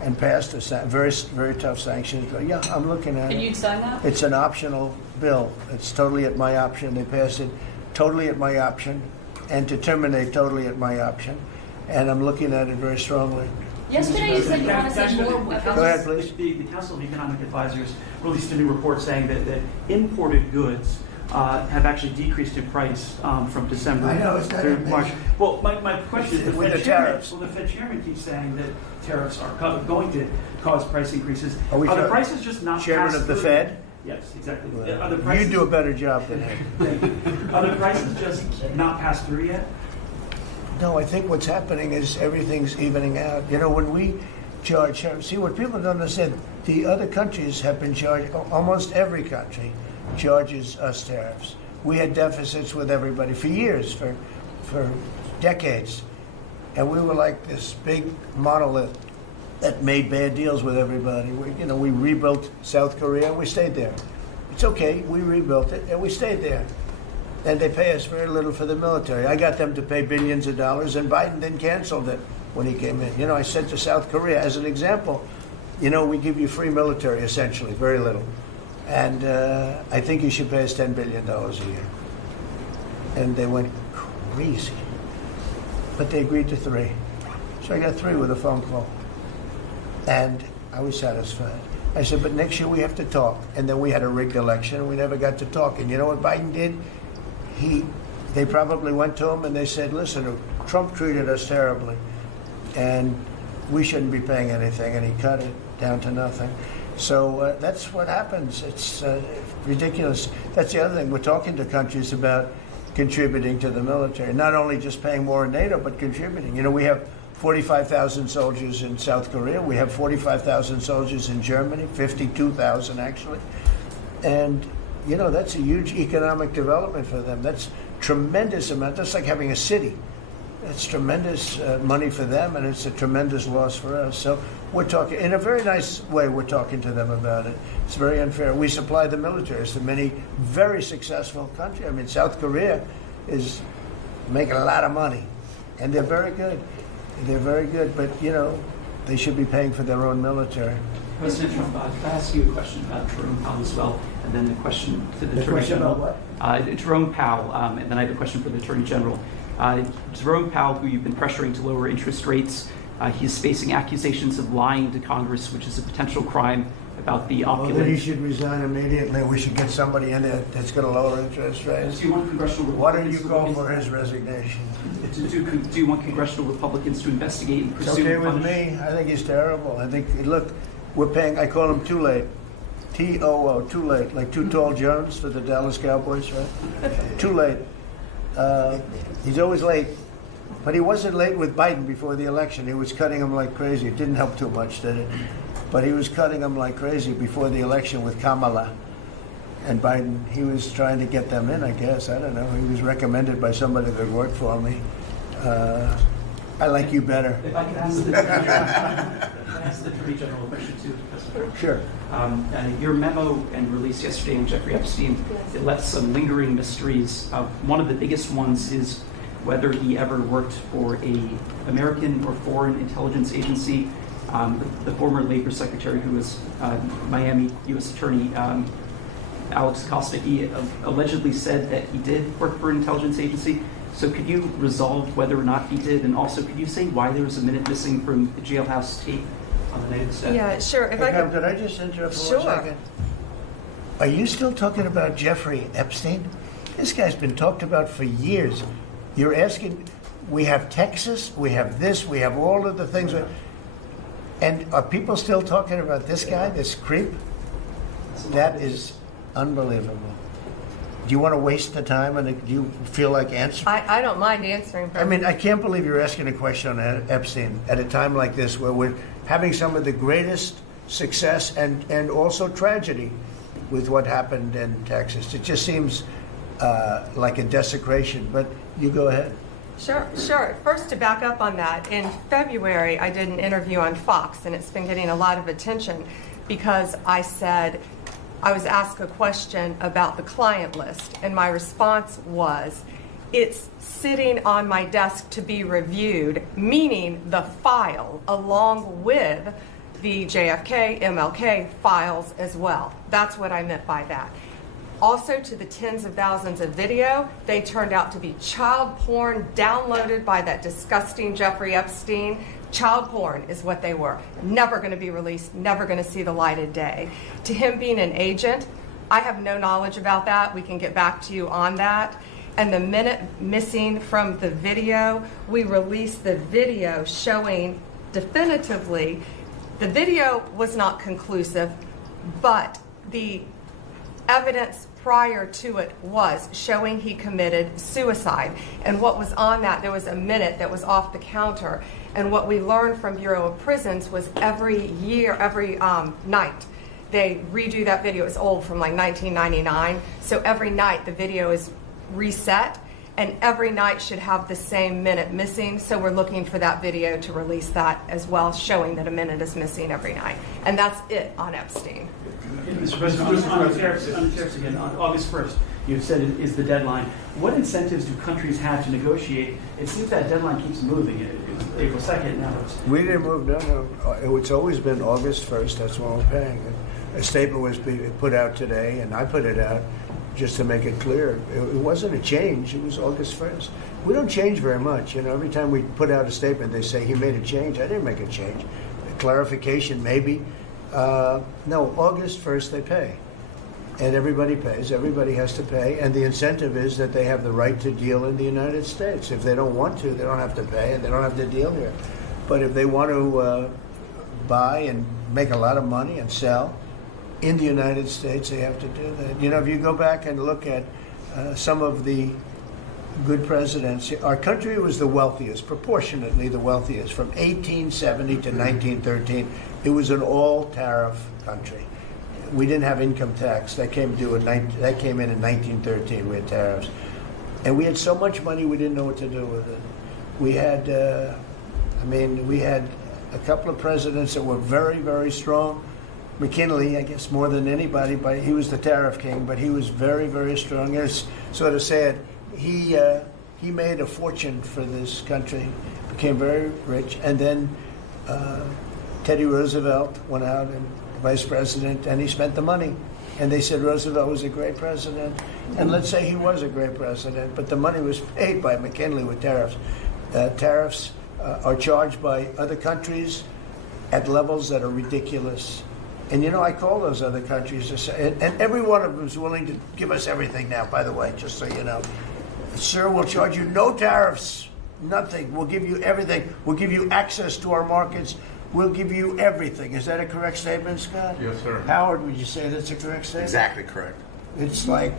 and passed very tough sanctions. Yeah, I'm looking at And it. you'd sign that? It's an optional bill. It's totally at my option. They passed it totally at my option, and to terminate totally at my option. And I'm looking at it very strongly. Yesterday you said you want to see more weapons. Go ahead, please. The Council of Economic Advisors released a new report saying that imported goods have actually decreased in price from December I know, it's not through amazing. March. Well, my question is, With the tariffs. the Fed chairman keeps saying that tariffs are going to cause price increases. Are we Are the talking- prices just not Chairman passed of the through? Fed? Yes, exactly. Well, Are the you prices, do a better job than him. are the prices just not passed through yet? No, I think what's happening is everything's evening out. You know, when we charge, see, what people don't understand, the other countries have been charged, almost every country charges us tariffs. We had deficits with everybody for years, for decades. And we were like this big monolith that made bad deals with everybody. We rebuilt South Korea and we stayed there. It's okay, we rebuilt it and we stayed there. And they pay us very little for the military. I got them to pay billions of dollars, and Biden then canceled it when he came in. I said to South Korea, as an example, we give you free military, essentially, very little. And I think you should pay us $10 billion a year. And they went crazy. But they agreed to 3. So I got 3 with a phone call. And I was satisfied. I said, but next year we have to talk. And then we had a rigged election, and we never got to talk. And you know what Biden did? They probably went to him and they said, listen, Trump treated us terribly, and we shouldn't be paying anything. And he cut it down to nothing. So that's what happens. It's ridiculous. That's the other thing. We're talking to countries about contributing to the military, not only just paying more in NATO, but contributing. We have 45,000 soldiers in South Korea. We have 45,000 soldiers in Germany, 52,000 actually. And, that's a huge economic development for them. That's tremendous amount. That's like having a city. That's tremendous money for them, and it's a tremendous loss for us. So we're talking, in a very nice way, we're talking to them about it. It's very unfair. We supply the militaries to many very successful countries. I mean, South Korea is making a lot of money, and they're very good. They're very good, but, they should be paying for their own military. President Trump, could I ask you a question about Jerome Powell as well, and then a question to the Attorney question General? about what? Jerome Powell, and then I have a question for the Attorney General. Jerome Powell, who you've been pressuring to lower interest rates, he's facing accusations of lying to Congress, which is a potential crime about the Well, then he opulent. should resign immediately. We should get somebody in there that's going to lower interest rates. Do you want congressional Why don't you Republicans to call look for into- his resignation? Do you want congressional Republicans to investigate and It's pursue? okay and with punish? me. I think he's terrible. I think, look, we're paying, I call him Too Late. T-O-O, Too Late, like Too Tall Jones for the Dallas Cowboys, right? Too late. He's always late. But he wasn't late with Biden before the election. He was cutting him like crazy. It didn't help too much, did it? But he was cutting him like crazy before the election with Kamala and Biden. He was trying to get them in, I guess. I don't know. He was recommended by somebody that worked for me. I like you better. If I could ask the Attorney General, Attorney General a question too, President. Sure. Your memo and release yesterday on Jeffrey Epstein, it left some lingering mysteries. One of the biggest ones is whether he ever worked for a American or foreign intelligence agency. The former Labor Secretary, who was Miami U.S. Attorney Alex Acosta, he allegedly said that he did work for an intelligence agency. So could you resolve whether or not he did? And also, could you say why there was a minute missing from the jailhouse tape on the night of the staff? Yeah, sure. If Hey, I Pam, could, could I just interrupt for Sure. 1 second? Are you still talking about Jeffrey Epstein? This guy's been talked about for years. You're asking, we have Texas, we have this, we have all of the things. And are people still talking about this guy, this creep? That is unbelievable. Do you want to waste the time, and do you feel like answering? I don't mind answering. I mean, I can't believe you're asking a question on Epstein at a time like this, where we're having some of the greatest success and also tragedy with what happened in Texas. It just seems like a desecration, but you go ahead. Sure. First, to back up on that, in February, I did an interview on Fox, and it's been getting a lot of attention because I said, I was asked a question about the client list, and my response was, it's sitting on my desk to be reviewed, meaning the file, along with the JFK, MLK files as well. That's what I meant by that. Also, to the tens of thousands of video, they turned out to be child porn downloaded by that disgusting Jeffrey Epstein. Child porn is what they were. Never going to be released, never going to see the light of day. To him being an agent, I have no knowledge about that. We can get back to you on that. And the minute missing from the video, we released the video showing definitively the video was not conclusive, but the evidence prior to it was showing he committed suicide. And what was on that, there was a minute that was off the counter. And what we learned from Bureau of Prisons was every night, they redo that video. It's old, from like 1999. So every night the video is reset, and every night should have the same minute missing. So we're looking for that video to release that as well, showing that a minute is missing every night. And that's it on Epstein. Mr. President, on the tariffs again, on August 1st, you've said it is the deadline. What incentives do countries have to negotiate? It seems that deadline keeps moving. It was April 2nd, now it's... We didn't move, no. It's always been August 1st, that's when we're paying. A statement was put out today, and I put it out just to make it clear. It wasn't a change, it was August 1st. We don't change very much. Every time we put out a statement, they say, he made a change. I didn't make a change. A clarification, maybe. No, August 1st they pay. And everybody pays. Everybody has to pay. And the incentive is that they have the right to deal in the United States. If they don't want to, they don't have to pay, and they don't have to deal here. But if they want to buy and make a lot of money and sell in the United States, they have to do that. If you go back and look at some of the good presidents, our country was the wealthiest, proportionately the wealthiest, from 1870 to 1913. It was an all-tariff country. We didn't have income tax. That came in in 1913. We had tariffs. And we had so much money we didn't know what to do with it. We had, we had a couple of presidents that were very, very strong. McKinley, I guess more than anybody, but he was the tariff king, but he was very, very strong. It's sort of sad. He made a fortune for this country, became very rich, and then Teddy Roosevelt went out and vice president, and he spent the money. And they said Roosevelt was a great president, and let's say he was a great president, but the money was paid by McKinley with tariffs. Tariffs are charged by other countries at levels that are ridiculous. And I call those other countries, and every one of them is willing to give us everything now, by the way, just so you know. Sir, we'll charge you no tariffs, nothing. We'll give you everything. We'll give you access to our markets. We'll give you everything. Is that a correct statement, Scott? Yes, sir. Howard, would you say that's a correct statement? Exactly correct. It's like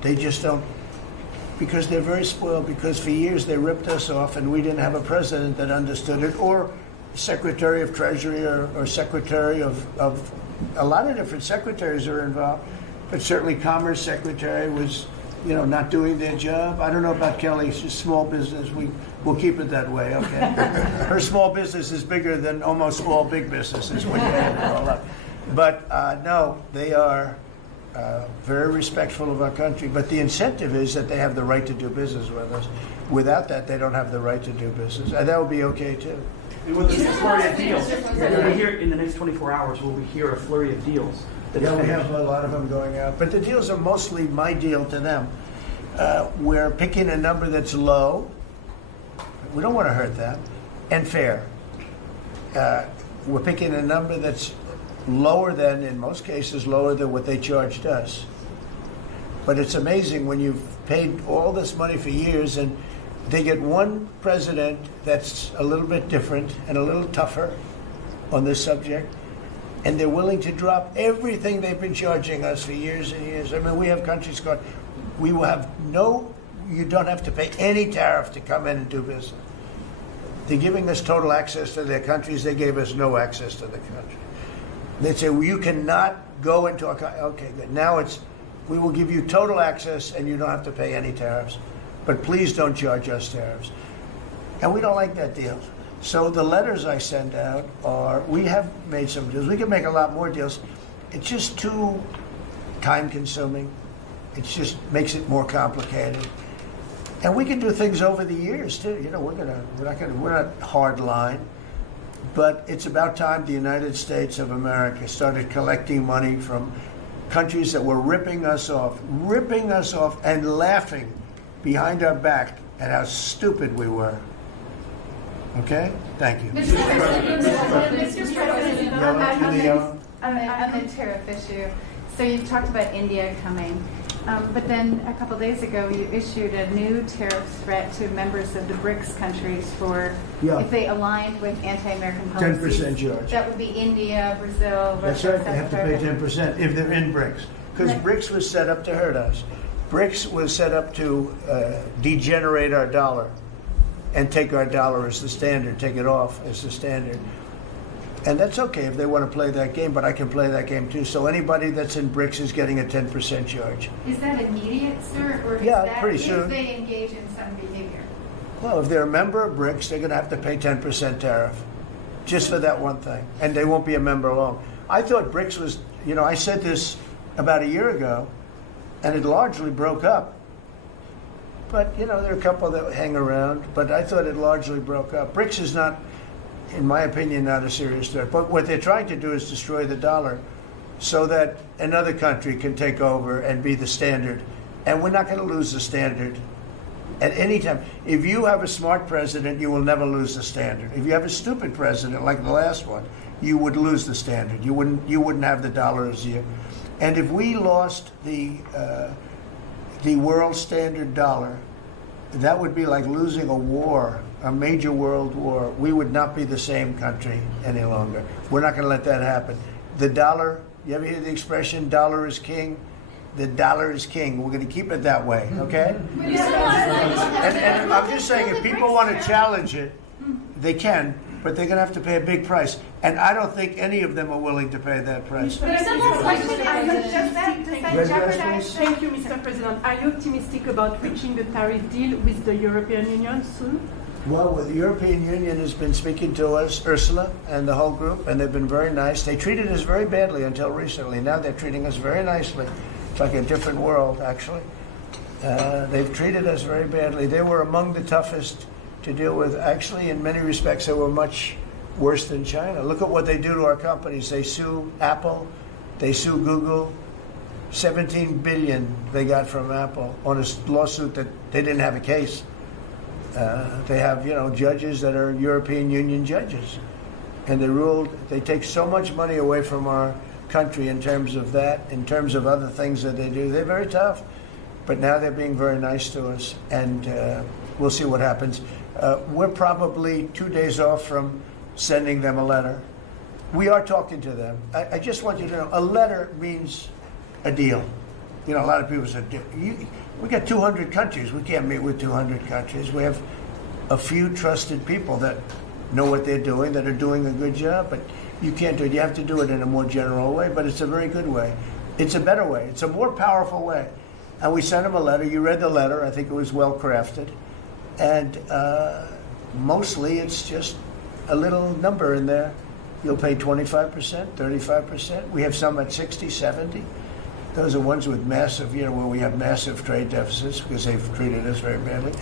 they just don't, because they're very spoiled, because for years they ripped us off and we didn't have a president that understood it, or Secretary of Treasury or Secretary of a lot of different secretaries are involved, but certainly Commerce Secretary was, not doing their job. I don't know about Kelly. She's small business. We'll keep it that way, okay? Her small business is bigger than almost all big businesses when you add it all up. But no, they are very respectful of our country. But the incentive is that they have the right to do business with us. Without that, they don't have the right to do business. And that would be okay, too. And with the flurry of deals, will we hear in the next 24 hours, will we hear a flurry of deals? Yeah, we have a lot of them going out. But the deals are mostly my deal to them. We're picking a number that's low. We don't want to hurt them. And fair. We're picking a number that's lower than, in most cases, lower than what they charged us. But it's amazing when you've paid all this money for years and they get one president that's a little bit different and a little tougher on this subject, and they're willing to drop everything they've been charging us for years and years. We have countries going, you don't have to pay any tariff to come in and do business. They're giving us total access to their countries. They gave us no access to the country. They'd say, you cannot go into our country. Okay, good. Now we will give you total access and you don't have to pay any tariffs. but please don't charge us tariffs. And we don't like that deal. So the letters I send out are, we have made some deals. We can make a lot more deals. It's just too time consuming. It just makes it more complicated. And we can do things over the years too. You know, we're not hard line. But it's about time the United States of America started collecting money from countries that were ripping us off and laughing behind our back at how stupid we were. Okay? Thank you. Mr. President, Yellow? on the tariff issue, so you talked about India coming, but then a couple days ago you issued a new tariff threat to members of the BRICS countries for Yeah. if they aligned with anti-American policies. 10% charge. That would be India, Brazil, That's Russia, right, they have to pay 10% if they're in BRICS. Because BRICS was set up to hurt us. BRICS was set up to degenerate our dollar and take our dollar as the standard, take it off as the standard. And that's okay if they want to play that game, but I can play that game too. So anybody that's in BRICS is getting a 10% charge. Is that immediate, sir, or is Yeah, that pretty if soon. they engage in some behavior? Well, if they're a member of BRICS, they're going to have to pay 10% tariff just for that one thing. And they won't be a member long. I thought BRICS was, you know, I said this about a year ago, and it largely broke up. But, you know, there are a couple that hang around, but I thought it largely broke up. BRICS is not, in my opinion, not a serious threat. But what they're trying to do is destroy the dollar so that another country can take over and be the standard. And we're not going to lose the standard at any time. If you have a smart president, you will never lose the standard. If you have a stupid president like the last one, you would lose the standard. You wouldn't have the dollar as you. And if we lost the world standard dollar, that would be like losing a war, a major world war. We would not be the same country any longer. We're not going to let that happen. The dollar, you ever hear the expression, dollar is king? The dollar is king. We're going to keep it that way, okay? And I'm just saying, if people want to challenge it, they can, but they're going to have to pay a big price. And I don't think any of them are willing to pay that price. Does that jeopardize? Thank you, Mr. President. Are you optimistic about reaching the tariff deal with the European Union soon? Well, the European Union has been speaking to us, Ursula and the whole group, and they've been very nice. They treated us very badly until recently. Now they're treating us very nicely. It's like a different world, actually. They've treated us very badly. They were among the toughest to deal with. Actually, in many respects, they were much worse than China. Look at what they do to our companies. They sue Apple. They sue Google. $17 billion they got from Apple on a lawsuit that they didn't have a case. They have, judges that are European Union judges. And they ruled, they take so much money away from our country in terms of that, in terms of other things that they do. They're very tough. But now they're being very nice to us, and we'll see what happens. We're probably 2 days off from sending them a letter. We are talking to them. I just want you to know, a letter means a deal. A lot of people said, we got 200 countries. We can't meet with 200 countries. We have a few trusted people that know what they're doing, that are doing a good job, but you can't do it. You have to do it in a more general way, but it's a very good way. It's a better way. It's a more powerful way. And we sent them a letter. You read the letter. I think it was well crafted. And mostly it's just a little number in there. You'll pay 25%, 35%. We have some at 60, 70. Those are ones with massive, where we have massive trade deficits because they've treated us very badly.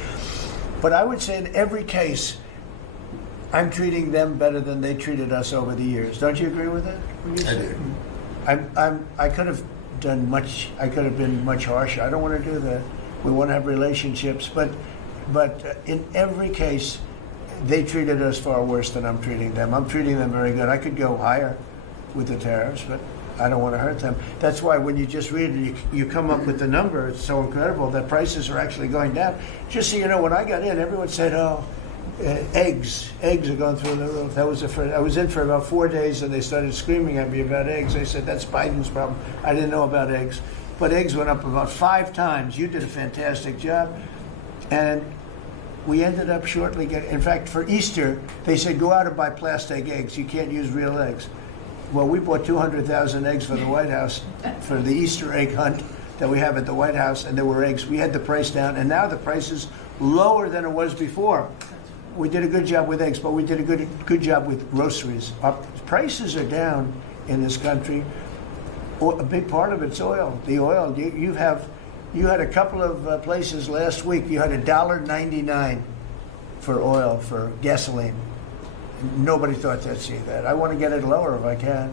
But I would say in every case, I'm treating them better than they treated us over the years. Don't you agree with that? I do. I could have done much. I could have been much harsher. I don't want to do that. We want to have relationships, but in every case, they treated us far worse than I'm treating them. I'm treating them very good. I could go higher with the tariffs, but I don't want to hurt them. That's why when you just read it, you come up with the number. It's so incredible that prices are actually going down. Just so you know, when I got in, everyone said, "Oh, eggs are going through the roof." That was the first. I was in for about 4 days, and they started screaming at me about eggs. They said, "That's Biden's problem." I didn't know about eggs, but eggs went up about 5 times. You did a fantastic job, and we ended up shortly getting. In fact, for Easter, they said, "Go out and buy plastic eggs. You can't use real eggs." Well, we bought 200,000 eggs for the White House for the Easter egg hunt that we have at the White House, and there were eggs. We had the price down, and now the price is lower than it was before. We did a good job with eggs, but we did a good job with groceries. Our prices are down in this country. A big part of it's oil. The oil, you had a couple of places last week, you had $1.99 for oil, for gasoline. Nobody thought they'd see that. I want to get it lower if I can.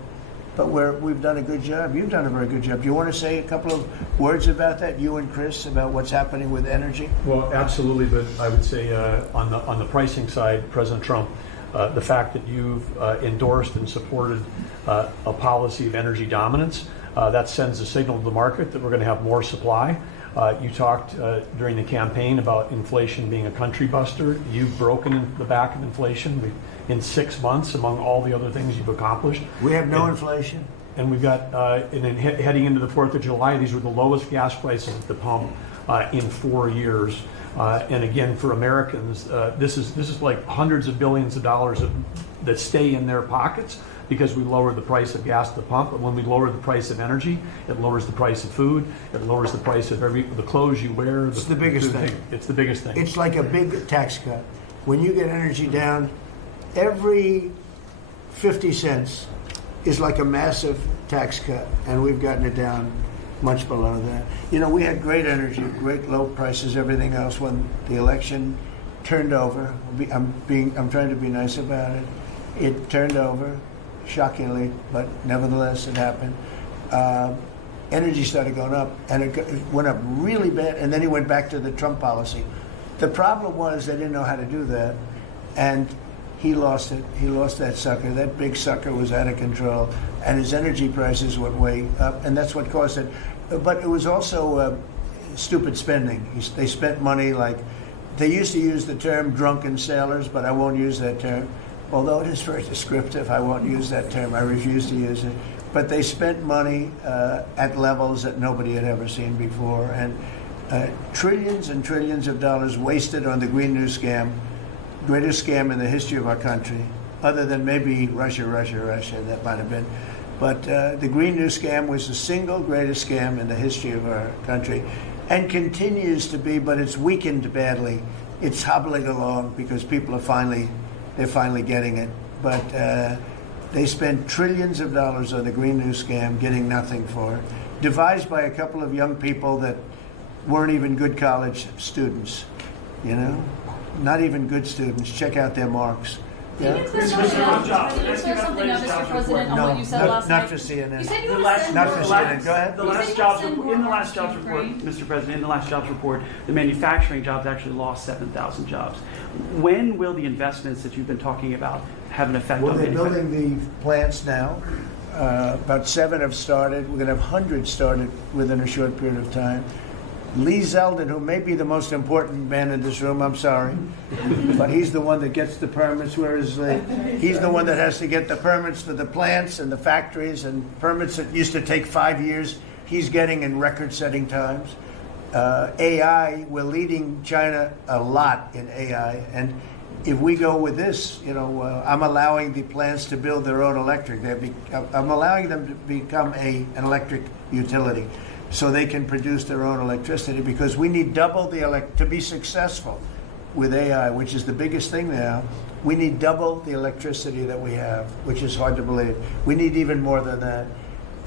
But we've done a good job. You've done a very good job. Do you want to say a couple of words about that, you and Chris, about what's happening with energy? Well, absolutely, but I would say on the pricing side, President Trump, the fact that you've endorsed and supported a policy of energy dominance, that sends a signal to the market that we're going to have more supply. You talked during the campaign about inflation being a country buster. You've broken the back of inflation in 6 months, among all the other things you've accomplished. We have no inflation. And we've got, and then heading into the 4th of July, these were the lowest gas prices at the pump in 4 years. And again, for Americans, this is like hundreds of billions of dollars that stay in their pockets because we lower the price of gas at the pump. And when we lower the price of energy, it lowers the price of food. It lowers the price of the clothes you wear. It's the biggest thing. It's the biggest thing. It's like a big tax cut. When you get energy down, every 50 cents is like a massive tax cut, and we've gotten it down much below that. You know, we had great energy, great low prices, everything else. When the election turned over, I'm trying to be nice about it. It turned over, shockingly, but nevertheless it happened. Energy started going up, and it went up really bad, and then he went back to the Trump policy. The problem was they didn't know how to do that, and he lost it. He lost that sucker. That big sucker was out of control, and his energy prices went way up, and that's what caused it. But it was also stupid spending. They spent money like, they used to use the term drunken sailors, but I won't use that term. Although it is very descriptive, I won't use that term. I refuse to use it. But they spent money at levels that nobody had ever seen before, and trillions and trillions of dollars wasted on the Green New Scam. Greatest scam in the history of our country, other than maybe Russia, that might have been. But the Green New Scam was the single greatest scam in the history of our country, and continues to be, but it's weakened badly. It's hobbling along because people are finally getting it. But they spent trillions of dollars on the Green New Scam, getting nothing for it. Devised by a couple of young people that weren't even good college students, you know? Not even good students. Check out their marks. Can you clear something up, Mr. President, on what you said last night? Not for CNN. You said you want to send Not for CNN. Go ahead. In the last jobs report, Mr. President, in the last jobs report, the manufacturing jobs actually lost 7,000 jobs. When will the investments that you've been talking about have an effect Well, on they're manufacturing? building the plants now. About 7 have started. We're going to have hundreds started within a short period of time. Lee Zeldin, who may be the most important man in this room, I'm sorry, but he's the one that gets the permits, whereas he's the one that has to get the permits for the plants and the factories, and permits that used to take 5 years, he's getting in record-setting times. AI, we're leading China a lot in AI, and if we go with this, you know, I'm allowing the plants to build their own electric. I'm allowing them to become an electric utility, so they can produce their own electricity, because we need double the to be successful with AI, which is the biggest thing now. We need double the electricity that we have, which is hard to believe. We need even more than that.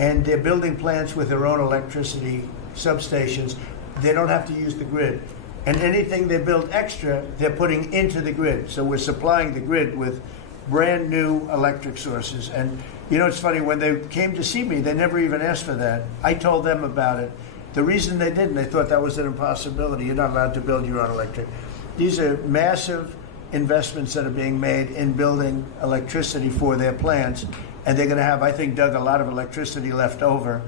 And they're building plants with their own electricity substations. They don't have to use the grid. And anything they build extra, they're putting into the grid. So we're supplying the grid with brand new electric sources. And you know, it's funny, when they came to see me, they never even asked for that. I told them about it. The reason they didn't, they thought that was an impossibility. You're not allowed to build your own electric. These are massive investments that are being made in building electricity for their plants. And they're going to have, I think, Doug, a lot of electricity left over.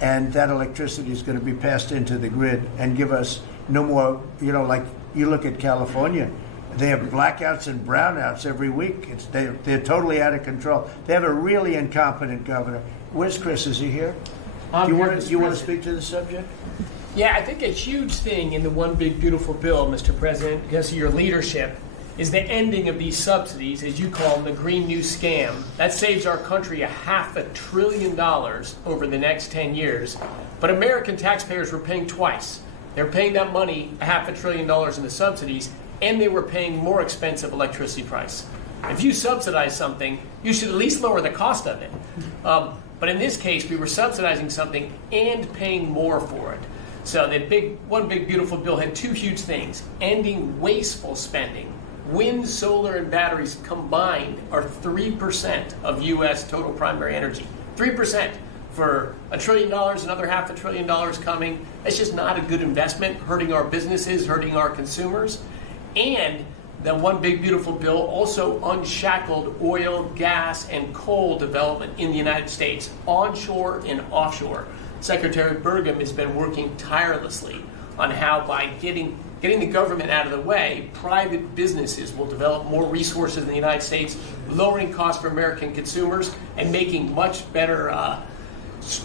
And that electricity is going to be passed into the grid and give us no more, you know, like you look at California. They have blackouts and brownouts every week. They're totally out of control. They have a really incompetent governor. Where's Chris? Is he here? Do you want to speak to the subject? Yeah, I think a huge thing in the One Big Beautiful Bill, Mr. President, because of your leadership, is the ending of these subsidies, as you call them, the Green New Scam. That saves our country $500 billion over the next 10 years. But American taxpayers were paying twice. They were paying that money, $500 billion in the subsidies, and they were paying more expensive electricity price. If you subsidize something, you should at least lower the cost of it. But in this case, we were subsidizing something and paying more for it. So the one big beautiful bill had two huge things: ending wasteful spending. Wind, solar, and batteries combined are 3% of U.S. total primary energy. 3%. For $1 trillion, another $500 billion coming. That's just not a good investment, hurting our businesses, hurting our consumers. And the one big beautiful bill also unshackled oil, gas, and coal development in the United States, onshore and offshore. Secretary Burgum has been working tirelessly on how, by getting the government out of the way, private businesses will develop more resources in the United States, lowering costs for American consumers and making much better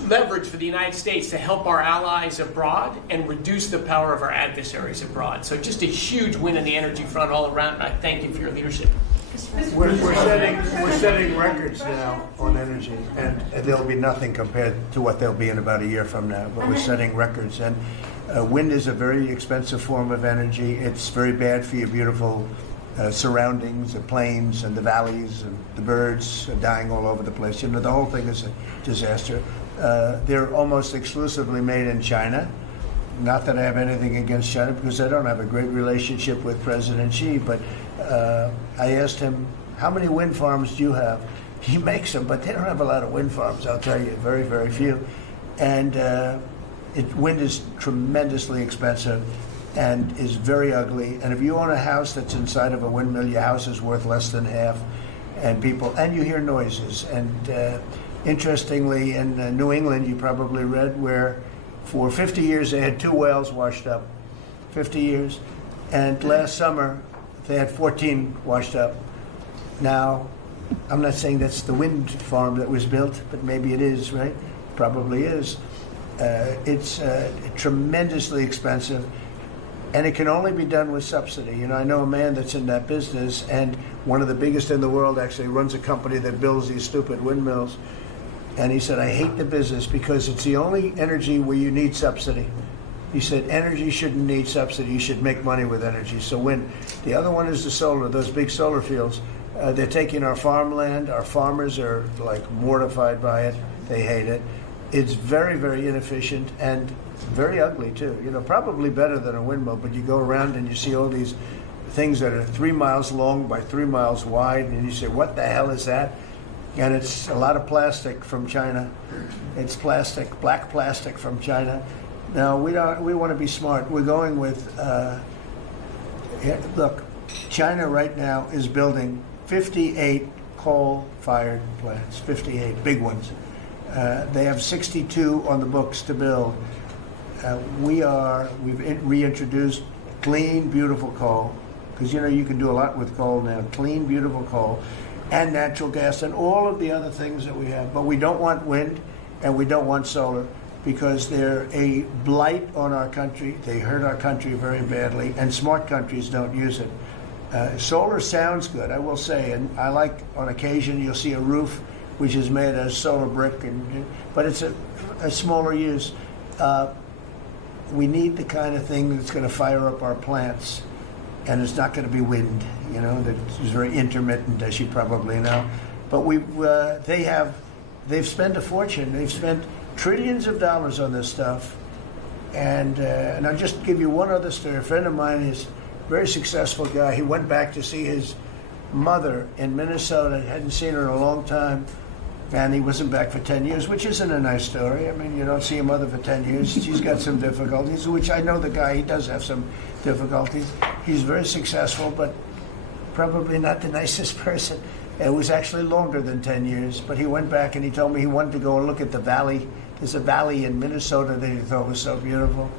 leverage for the United States to help our allies abroad and reduce the power of our adversaries abroad. So just a huge win on the energy front all around, and I thank you for your leadership. We're setting records now on energy, and there'll be nothing compared to what they'll be in about a year from now, but we're setting records. And wind is a very expensive form of energy. It's very bad for your beautiful surroundings, the plains and the valleys, and the birds are dying all over the place. You know, the whole thing is a disaster. They're almost exclusively made in China. Not that I have anything against China, because I don't have a great relationship with President Xi, but I asked him, how many wind farms do you have? He makes them, but they don't have a lot of wind farms, I'll tell you, very, very few. And wind is tremendously expensive and is very ugly. And if you own a house that's inside of a windmill, your house is worth less than half. And you hear noises. And interestingly, in New England, you probably read, where for 50 years they had 2 whales washed up. 50 years. And last summer, they had 14 washed up. Now, I'm not saying that's the wind farm that was built, but maybe it is, right? Probably is. It's tremendously expensive, and it can only be done with subsidy. You know, I know a man that's in that business, and one of the biggest in the world actually runs a company that builds these stupid windmills. And he said, I hate the business because it's the only energy where you need subsidy. He said, energy shouldn't need subsidy. You should make money with energy. So wind. The other one is the solar, those big solar fields. They're taking our farmland. Our farmers are like mortified by it. They hate it. It's very, very inefficient and very ugly too. You know, probably better than a windmill, but you go around and you see all these things that are 3 miles long by 3 miles wide, and you say, what the hell is that? And it's a lot of plastic from China. It's plastic, black plastic from China. Now, we want to be smart. We're going with, look, China right now is building 58 coal-fired plants, 58 big ones. They have 62 on the books to build. We've reintroduced clean, beautiful coal, because you know you can do a lot with coal now. Clean, beautiful coal, and natural gas, and all of the other things that we have. But we don't want wind, and we don't want solar, because they're a blight on our country. They hurt our country very badly, and smart countries don't use it. Solar sounds good, I will say, and I like, on occasion, you'll see a roof which is made of solar brick, but it's a smaller use. We need the kind of thing that's going to fire up our plants, and it's not going to be wind, you know, that's very intermittent, as you probably know. But they've spent a fortune. They've spent trillions of dollars on this stuff. And I'll just give you one other story. A friend of mine is a very successful guy. He went back to see his mother in Minnesota. Hadn't seen her in a long time. And he wasn't back for 10 years, which isn't a nice story. I mean, you don't see your mother for 10 years. She's got some difficulties, which I know the guy, he does have some difficulties. He's very successful, but probably not the nicest person. It was actually longer than 10 years, but he went back and he told me he wanted to go and look at the valley. There's a valley in Minnesota that he thought was so beautiful.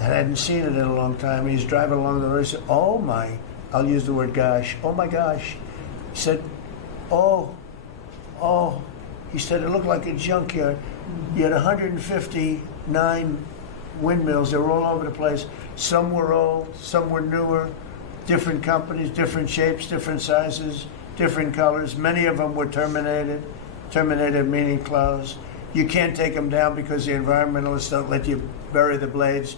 And I hadn't seen it in a long time. He's driving along the road. He said, oh my, I'll use the word gosh, oh my gosh. He said, oh, he said it looked like a junkyard. You had 159 windmills. They were all over the place. Some were old, some were newer, different companies, different shapes, different sizes, different colors. Many of them were terminated meaning closed. You can't take them down because the environmentalists don't let you bury the blades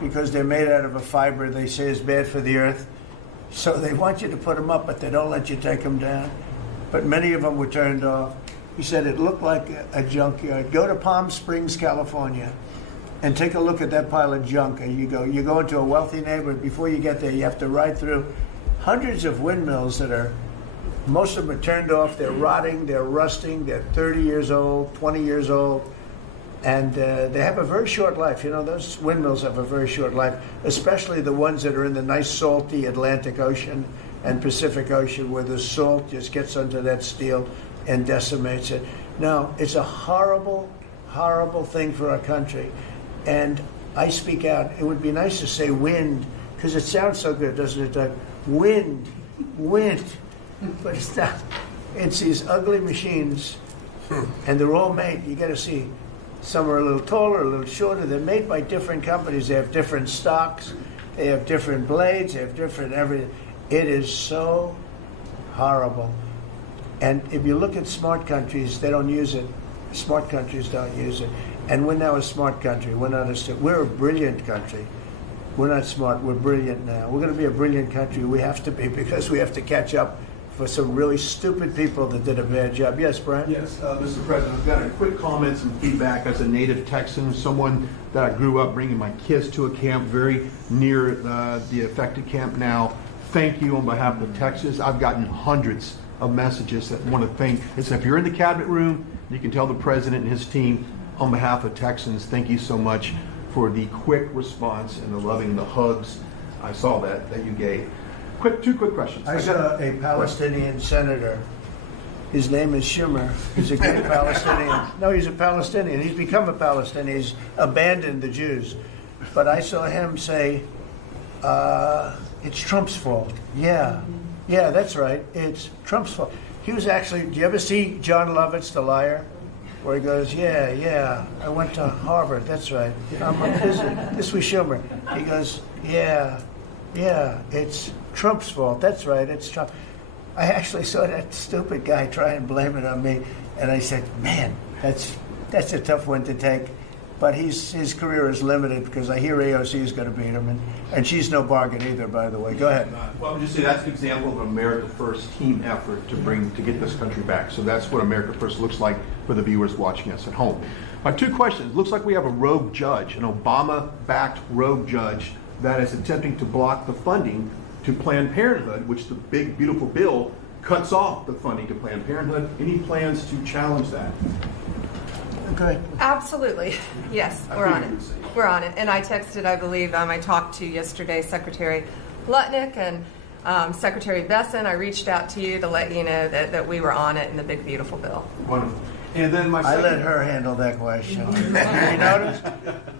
because they're made out of a fiber they say is bad for the earth. So they want you to put them up, but they don't let you take them down. But many of them were turned off. He said it looked like a junkyard. Go to Palm Springs, California, and take a look at that pile of junk. And you go into a wealthy neighborhood. Before you get there, you have to ride through hundreds of windmills that are, most of them are turned off. They're rotting, they're rusting, they're 30 years old, 20 years old. And they have a very short life. You know, those windmills have a very short life, especially the ones that are in the nice salty Atlantic Ocean and Pacific Ocean where the salt just gets under that steel and decimates it. Now, it's a horrible, horrible thing for our country. And I speak out. It would be nice to say wind, because it sounds so good, doesn't it, Doug? Wind, wind. But it's not. It's these ugly machines, and they're all made, you got to see, some are a little taller, a little shorter. They're made by different companies. They have different stocks. They have different blades. They have different everything. It is so horrible. And if you look at smart countries, they don't use it. Smart countries don't use it. And we're now a smart country. We're a brilliant country. We're not smart. We're brilliant now. We're going to be a brilliant country. We have to be, because we have to catch up for some really stupid people that did a bad job. Yes, Brian? Yes, Mr. President, I've got a quick comment, some feedback as a native Texan, someone that I grew up bringing my kids to a camp very near the affected camp now. Thank you on behalf of Texas. I've gotten hundreds of messages that want to thank. It's if you're in the cabinet room, you can tell the president and his team on behalf of Texans, thank you so much for the quick response and the loving, the hugs. I saw that you gave. Two quick questions. I saw a Palestinian senator. His name is Schumer. He's a great Palestinian. No, he's a Palestinian. He's become a Palestinian. He's abandoned the Jews. But I saw him say, it's Trump's fault. Yeah, that's right. It's Trump's fault. He was actually, do you ever see John Lovitz, The Liar? Where he goes, yeah, I went to Harvard. That's right. This was Schumer. He goes, yeah, it's Trump's fault. That's right, it's Trump. I actually saw that stupid guy try and blame it on me, and I said, man, that's a tough one to take. But his career is limited because I hear AOC is going to beat him, and she's no bargain either, by the way. Go ahead. Well, I would just say that's an example of an America First team effort to get this country back. So that's what America First looks like for the viewers watching us at home. My two questions. Looks like we have a rogue judge, an Obama-backed rogue judge that is attempting to block the funding to Planned Parenthood, which the big, beautiful bill cuts off the funding to Planned Parenthood. Any plans to challenge that? Okay. Absolutely. Yes, we're on it. We're on it. And I texted, I believe, I talked to yesterday Secretary Lutnick and Secretary Besson. I reached out to you to let you know that we were on it in the big, beautiful bill. Wonderful. And then I let her handle that question. You notice?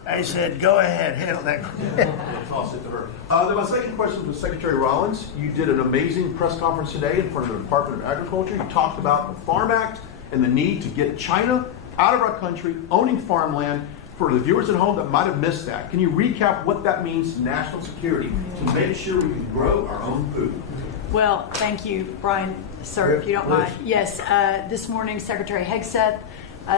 I said, go ahead, handle that question. I'll sit to her. Then my second question was Secretary Rollins. You did an amazing press conference today in front of the Department of Agriculture. You talked about the Farm Act and the need to get China out of our country, owning farmland. For the viewers at home that might have missed that, can you recap what that means to national security to make sure we can grow our own food? Well, thank you, Brian, sir, if you don't mind. Yes, this morning Secretary Hegseth,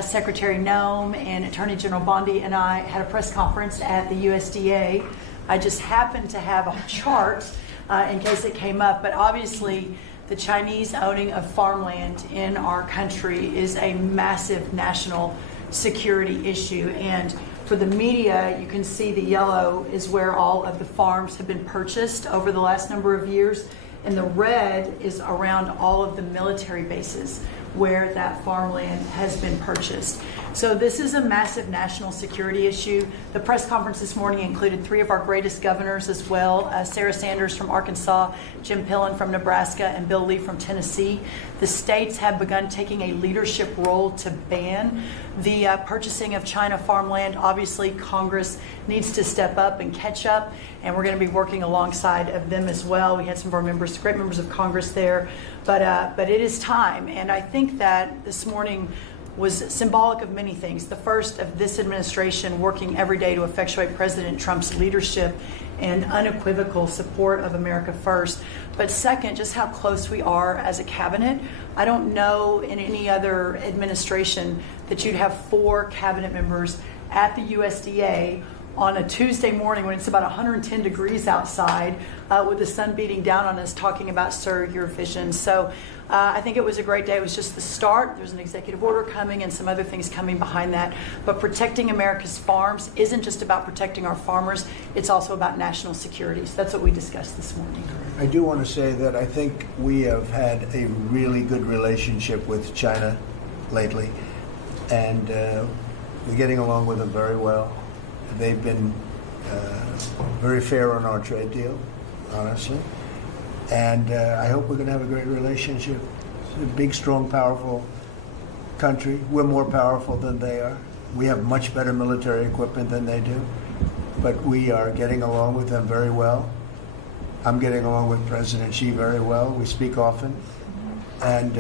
Secretary Noem, and Attorney General Bondi and I had a press conference at the USDA. I just happened to have a chart in case it came up, but obviously the Chinese owning of farmland in our country is a massive national security issue. And for the media, you can see the yellow is where all of the farms have been purchased over the last number of years. And the red is around all of the military bases where that farmland has been purchased. So this is a massive national security issue. The press conference this morning included 3 of our greatest governors as well, Sarah Sanders from Arkansas, Jim Pillen from Nebraska, and Bill Lee from Tennessee. The states have begun taking a leadership role to ban the purchasing of China farmland. Obviously, Congress needs to step up and catch up, and we're going to be working alongside of them as well. We had some of our members, great members of Congress there, but it is time. And I think that this morning was symbolic of many things. The first of this administration working every day to effectuate President Trump's leadership and unequivocal support of America First. But second, just how close we are as a cabinet. I don't know in any other administration that you'd have 4 cabinet members at the USDA on a Tuesday morning when it's about 110 degrees outside with the sun beating down on us talking about, sir, your vision. So I think it was a great day. It was just the start. There's an executive order coming and some other things coming behind that. But protecting America's farms isn't just about protecting our farmers. It's also about national security. So that's what we discussed this morning. I do want to say that I think we have had a really good relationship with China lately, and we're getting along with them very well. They've been very fair on our trade deal, honestly. And I hope we're going to have a great relationship. It's a big, strong, powerful country. We're more powerful than they are. We have much better military equipment than they do. But we are getting along with them very well. I'm getting along with President Xi very well. We speak often. And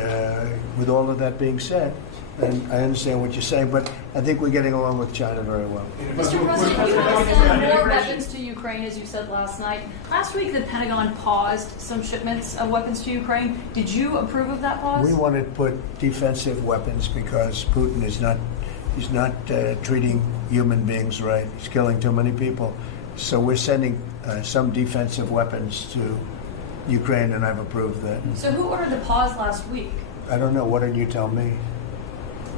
with all of that being said, and I understand what you're saying, but I think we're getting along with China very well. Mr. President, you want to send more weapons to Ukraine, as you said last night. Last week, the Pentagon paused some shipments of weapons to Ukraine. Did you approve of that pause? We want to put defensive weapons because Putin is not treating human beings right. He's killing too many people. So we're sending some defensive weapons to Ukraine, and I've approved that. So who ordered the pause last week? I don't know. Why don't you tell me?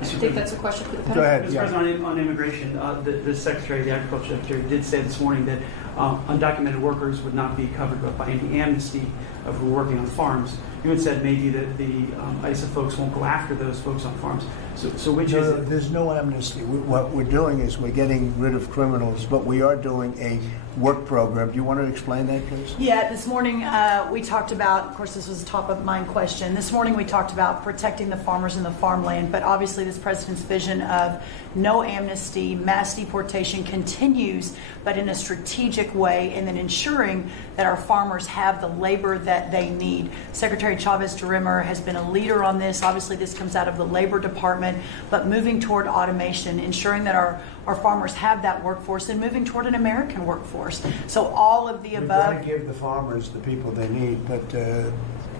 I think that's a question for the Pentagon. Go ahead. Mr. President, on immigration, the Secretary, the Agriculture Secretary, did say this morning that undocumented workers would not be covered by any amnesty who are working on farms. You had said maybe that the ISA folks won't go after those folks on farms. So which is it? There's no amnesty. What we're doing is we're getting rid of criminals, but we are doing a work program. Do you want to explain that, please? Yeah, this morning we talked about, of course, this was a top of mind question. This morning we talked about protecting the farmers and the farmland, but obviously this president's vision of no amnesty, mass deportation continues, but in a strategic way, and then ensuring that our farmers have the labor that they need. Secretary Chavez-DeRimmer has been a leader on this. Obviously, this comes out of the Labor Department, but moving toward automation, ensuring that our farmers have that workforce, and moving toward an American workforce. So all of the above. We've got to give the farmers the people they need, but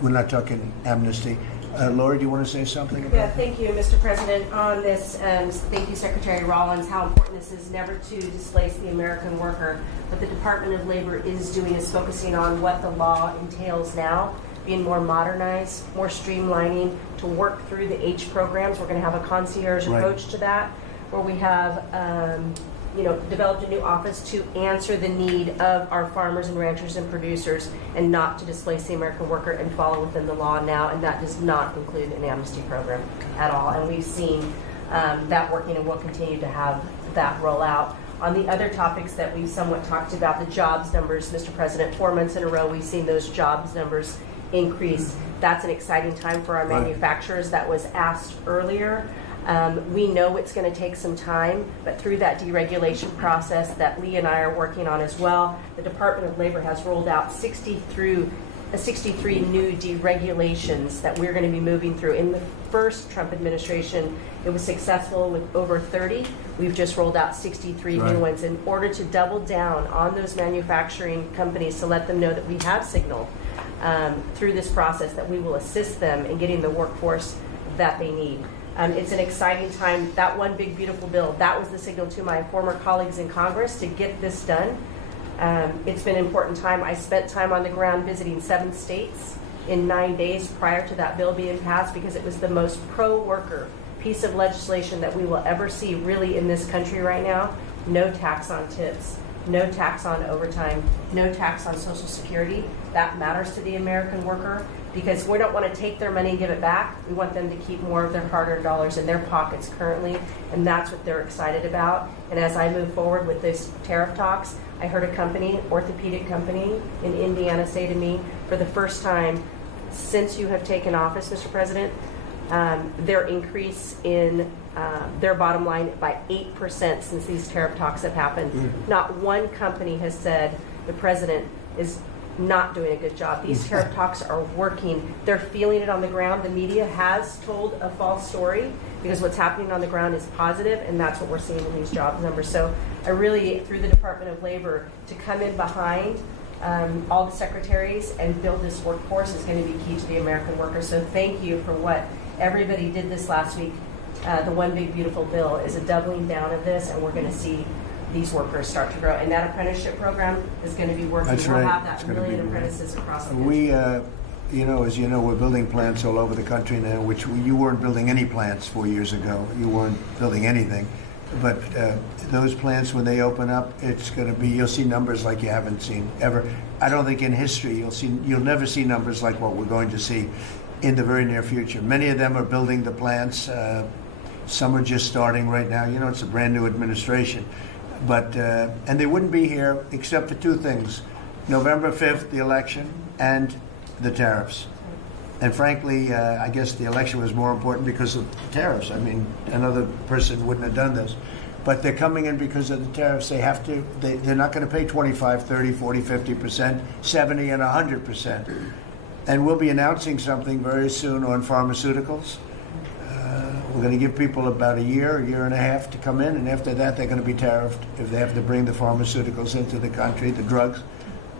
we're not talking amnesty. Lori, do you want to say something about that? Thank you, Mr. President. On this, thank you, Secretary Rollins, how important this is never to displace the American worker. What the Department of Labor is doing is focusing on what the law entails now, being more modernized, more streamlining, to work through the H programs. We're going to have a concierge approach to that, where we have developed a new office to answer the need of our farmers and ranchers and producers, and not to displace the American worker, and follow within the law now. And that does not include an amnesty program at all. And we've seen that working, and we'll continue to have that roll out. On the other topics that we've somewhat talked about, the jobs numbers, Mr. President, 4 months in a row we've seen those jobs numbers increase. That's an exciting time for our manufacturers. That was asked earlier. We know it's going to take some time, but through that deregulation process that Lee and I are working on as well, the Department of Labor has rolled out 63 new deregulations that we're going to be moving through. In the first Trump administration, it was successful with over 30. We've just rolled out 63 new ones in order to double down on those manufacturing companies, to let them know that we have signaled through this process that we will assist them in getting the workforce that they need. It's an exciting time. That one big, beautiful bill, that was the signal to my former colleagues in Congress to get this done. It's been an important time. I spent time on the ground visiting 7 states in 9 days prior to that bill being passed, because it was the most pro-worker piece of legislation that we will ever see really in this country right now. No tax on tips, no tax on overtime, no tax on Social Security. That matters to the American worker, because we don't want to take their money and give it back. We want them to keep more of their hard-earned dollars in their pockets currently, and that's what they're excited about. And as I move forward with this tariff talks, I heard a company, orthopedic company in Indiana, say to me, for the first time since you have taken office, Mr. President, their increase in their bottom line by 8% since these tariff talks have happened. Not one company has said the president is not doing a good job. These tariff talks are working. They're feeling it on the ground. The media has told a false story because what's happening on the ground is positive, and that's what we're seeing in these jobs numbers. So I really, through the Department of Labor, to come in behind all the secretaries and build this workforce is going to be key to the American worker. So thank you for what everybody did this last week. The One Big Beautiful Bill is a doubling down of this, and we're going to see these workers start to grow. And that apprenticeship program is going to be working. That's we'll right. have It's that gonna be million great. apprentices across the country. As you know, we're building plants all over the country now, which you weren't building any plants 4 years ago. You weren't building anything. But those plants, when they open up, it's going to be, you'll see numbers like you haven't seen ever. I don't think in history you'll never see numbers like what we're going to see in the very near future. Many of them are building the plants. Some are just starting right now. You know, it's a brand new administration. But, and they wouldn't be here except for two things: November 5th, the election, and the tariffs. And frankly, I guess the election was more important because of the tariffs. I mean, another person wouldn't have done this. But they're coming in because of the tariffs. They have to, they're not going to pay 25, 30, 40, 50%, 70, and 100%. And we'll be announcing something very soon on pharmaceuticals. We're going to give people about a year and a half to come in, and after that they're going to be tariffed if they have to bring the pharmaceuticals into the country, the drugs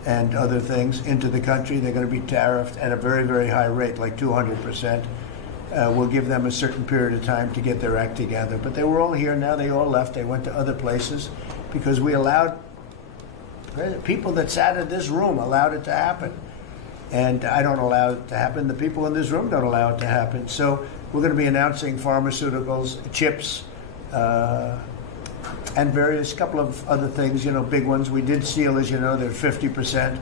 and other things into the country. They're going to be tariffed at a very, very high rate, like 200%. We'll give them a certain period of time to get their act together. But they were all here, now they all left. They went to other places because we allowed, people that sat in this room allowed it to happen. And I don't allow it to happen. The people in this room don't allow it to happen. So we're going to be announcing pharmaceuticals, chips, and various couple of other things, you know, big ones. We did steel, as you know, they're 50%.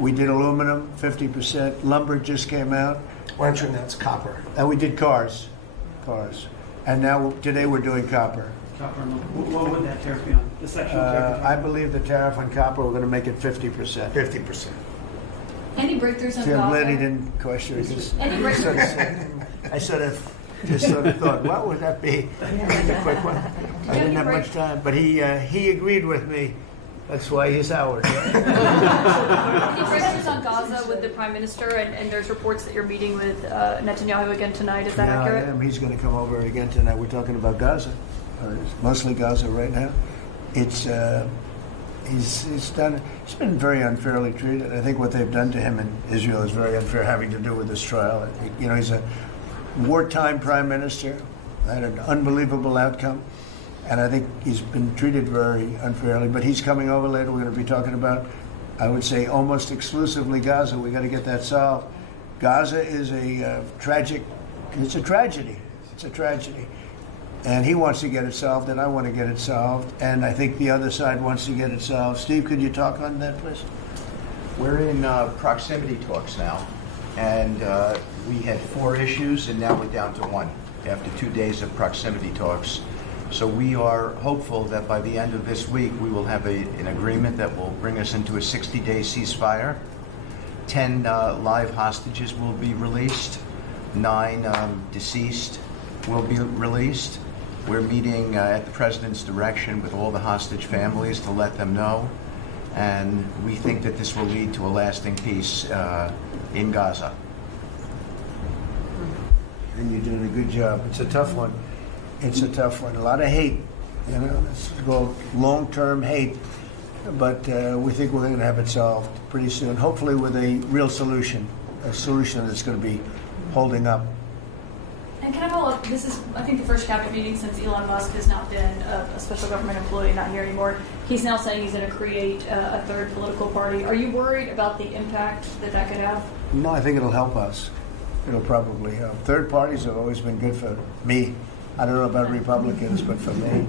We did aluminum, 50%. Lumber just came out. Why don't you announce copper? And we did cars. And now, today we're doing copper. Copper, what would that tariff be on? The section of tariff? I believe the tariff on copper, we're going to make it 50%. 50%. Any breakthroughs in See, I'm glad he Gaza? didn't question it. 'Cause Any I sort of thought, what would that be? A quick one. I didn't have much time, but he agreed with me. That's why he's Howard. Any breakthroughs on Gaza with the Prime Minister? And there's reports that you're meeting with Netanyahu again tonight. Is that Yeah, accurate? I am. He's going to come over again tonight. We're talking about Gaza. It's mostly Gaza right now. It's he's been very unfairly treated. I think what they've done to him in Israel is very unfair, having to do with this trial. You know, he's a wartime prime minister, had an unbelievable outcome, and I think he's been treated very unfairly. But he's coming over later. We're going to be talking about, I would say, almost exclusively Gaza. We got to get that solved. Gaza is a tragedy. It's a tragedy. And he wants to get it solved, and I want to get it solved, and I think the other side wants to get it solved. Steve, could you talk on that, please? We're in proximity talks now, and we had 4 issues, and now we're down to 1 after 2 days of proximity talks. So we are hopeful that by the end of this week, we will have an agreement that will bring us into a 60-day ceasefire. 10 live hostages will be released. 9 deceased will be released. We're meeting at the President's direction with all the hostage families to let them know. And we think that this will lead to a lasting peace in Gaza. And you're doing a good job. It's a tough one. A lot of hate, you know, it's called long-term hate. But we think we're going to have it solved pretty soon, hopefully with a real solution, a solution that's going to be holding up. And can I follow up? This is, I think, the first cabinet meeting since Elon Musk has not been a special government employee, not here anymore. He's now saying he's going to create a third political party. Are you worried about the impact that could have? No, I think it'll help us. It'll probably help. Third parties have always been good for me. I don't know about Republicans, but for me.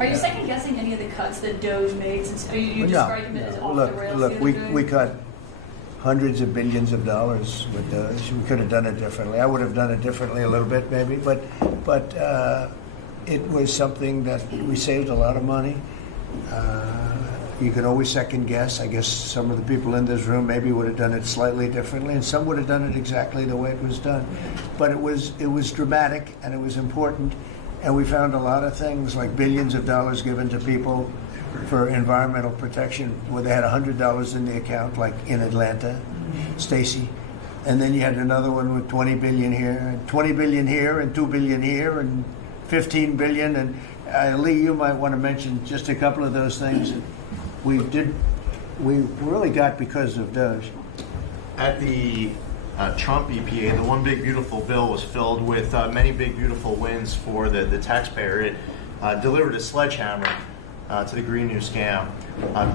Are you second guessing any of the cuts that Doge made? Since you described him as off the rails. Look, we cut hundreds of billions of dollars with Doge. We could have done it differently. I would have done it differently a little bit, maybe, but it was something that we saved a lot of money. You can always second guess. I guess some of the people in this room maybe would have done it slightly differently, and some would have done it exactly the way it was done. But it was dramatic, and it was important, and we found a lot of things like billions of dollars given to people for environmental protection, where they had $100 in the account, like in Atlanta, Stacy. And then you had another one with 20 billion here, and 20 billion here, and 2 billion here, and 15 billion. And Lee, you might want to mention just a couple of those things that we really got because of those. At the Trump EPA, the one big beautiful bill was filled with many big beautiful wins for the taxpayer. It delivered a sledgehammer to the Green New scam.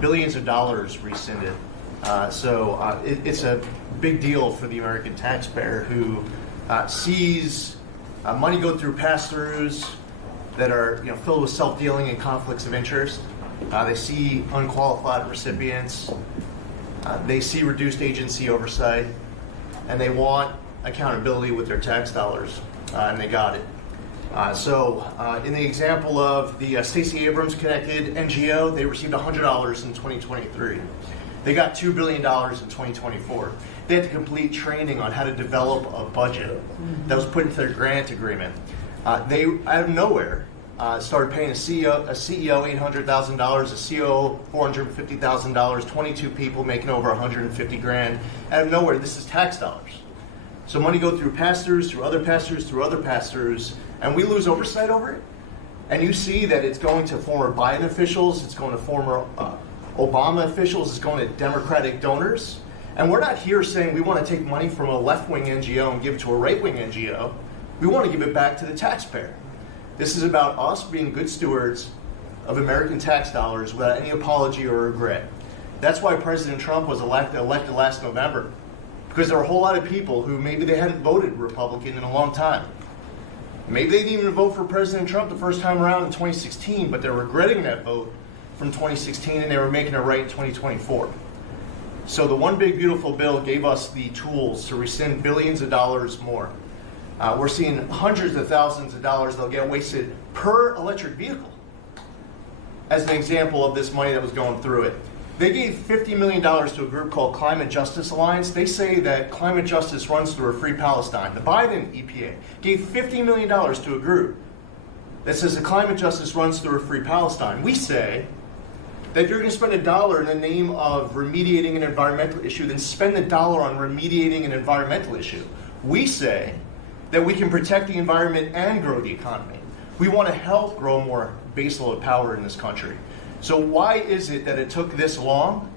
Billions of dollars rescinded. So it's a big deal for the American taxpayer who sees money go through pass-throughs that are filled with self-dealing and conflicts of interest. They see unqualified recipients. They see reduced agency oversight, and they want accountability with their tax dollars, and they got it. So in the example of the Stacey Abrams connected NGO, they received $100 in 2023. They got $2 billion in 2024. They had to complete training on how to develop a budget that was put into their grant agreement. They, out of nowhere, started paying a CEO $800,000, a COO $450,000, 22 people making over 150 grand. Out of nowhere, this is tax dollars. So money go through pass-throughs, through other pass-throughs, through other pass-throughs, and we lose oversight over it. And you see that it's going to former Biden officials, it's going to former Obama officials, it's going to Democratic donors. And we're not here saying we want to take money from a left-wing NGO and give it to a right-wing NGO. We want to give it back to the taxpayer. This is about us being good stewards of American tax dollars without any apology or regret. That's why President Trump was elected last November, because there are a whole lot of people who maybe they hadn't voted Republican in a long time. Maybe they didn't even vote for President Trump the first time around in 2016, but they're regretting that vote from 2016, and they were making it right in 2024. So the One Big Beautiful Bill gave us the tools to rescind billions of dollars more. We're seeing hundreds of thousands of dollars that'll get wasted per electric vehicle as an example of this money that was going through it. They gave $50 million to a group called Climate Justice Alliance. They say that climate justice runs through a free Palestine. The Biden EPA gave $50 million to a group that says the climate justice runs through a free Palestine. We say that if you're going to spend $1 in the name of remediating an environmental issue, then spend $1 on remediating an environmental issue. We say that we can protect the environment and grow the economy. We want to help grow more baseload power in this country. So why is it that it took this long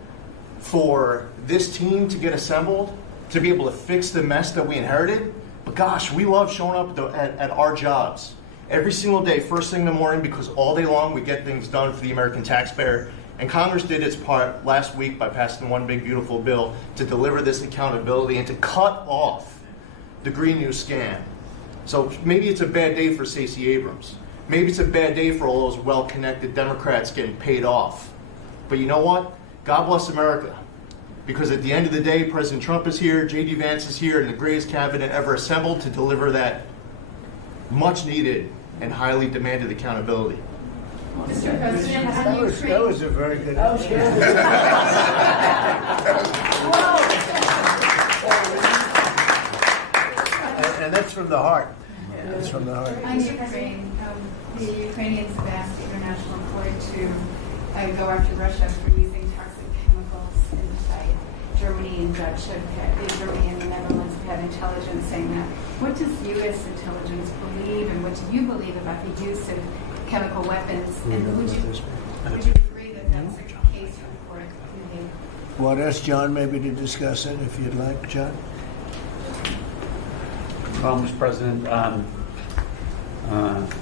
for this team to get assembled, to be able to fix the mess that we inherited? But gosh, we love showing up at our jobs every single day, first thing in the morning, because all day long we get things done for the American taxpayer. And Congress did its part last week by passing One Big Beautiful Bill to deliver this accountability and to cut off the Green New scam. So maybe it's a bad day for Stacey Abrams. Maybe it's a bad day for all those well-connected Democrats getting paid off. But you know what? God bless America. Because at the end of the day, President Trump is here, J.D. Vance is here, and the greatest cabinet ever assembled to deliver that much-needed and highly demanded accountability. Mr. President, That was a very good answer. And that's from the heart. That's from the heart. On Ukraine, the Ukrainians have asked the international court to go after Russia for using toxic chemicals in the fight. Germany and Germany and the Netherlands have had intelligence saying that. What does U.S. intelligence believe, and what do you believe about the use of chemical weapons? And would you agree that that's a case for the court? Well, I'd ask John maybe to discuss it if you'd like, John. Well, Mr. President,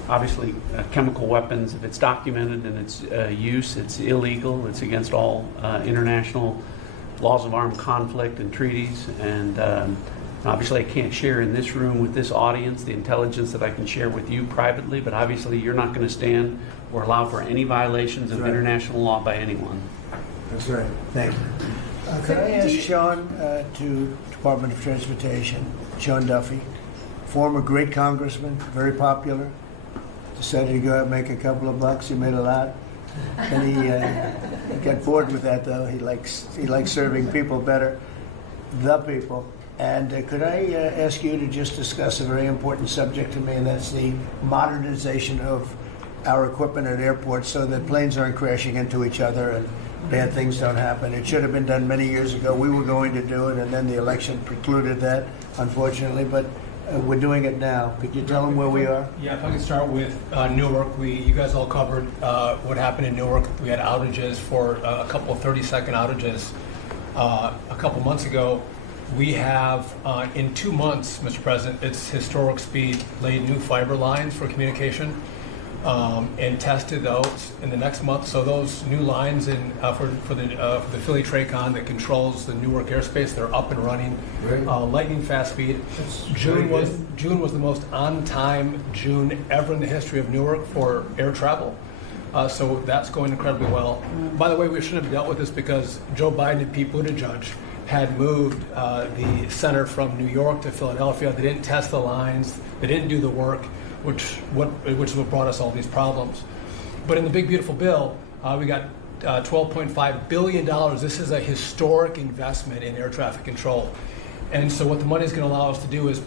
obviously chemical weapons, if it's documented in its use, it's illegal. It's against all international laws of armed conflict and treaties. And obviously I can't share in this room with this audience the intelligence that I can share with you privately, but obviously you're not going to stand or allow for any violations of international law by anyone. That's right. Thank you. Could I ask Sean to Department of Transportation, Sean Duffy, former great congressman, very popular, decided to go out and make a couple of bucks. He made a lot. And he got bored with that, though. He likes serving people better, the people. And could I ask you to just discuss a very important subject to me, and that's the modernization of our equipment at airports so that planes aren't crashing into each other and bad things don't happen. It should have been done many years ago. We were going to do it, and then the election precluded that, unfortunately, but we're doing it now. Could you tell them where we are? Yeah, if I could start with Newark. You guys all covered what happened in Newark. We had outages for a couple of 30-second outages a couple months ago. We have, in 2 months, Mr. President, it's historic speed, laid new fiber lines for communication and tested those in the next month. So those new lines for the Philly Tracon that controls the Newark airspace, they're up and running, lightning fast speed. June was the most on-time June ever in the history of Newark for air travel. So that's going incredibly well. By the way, we shouldn't have dealt with this because Joe Biden and Pete Buttigieg had moved the center from New York to Philadelphia. They didn't test the lines. They didn't do the work, which is what brought us all these problems. But in the big, beautiful bill, we got $12.5 billion. This is a historic investment in air traffic control. And so what the money is going to allow us to do is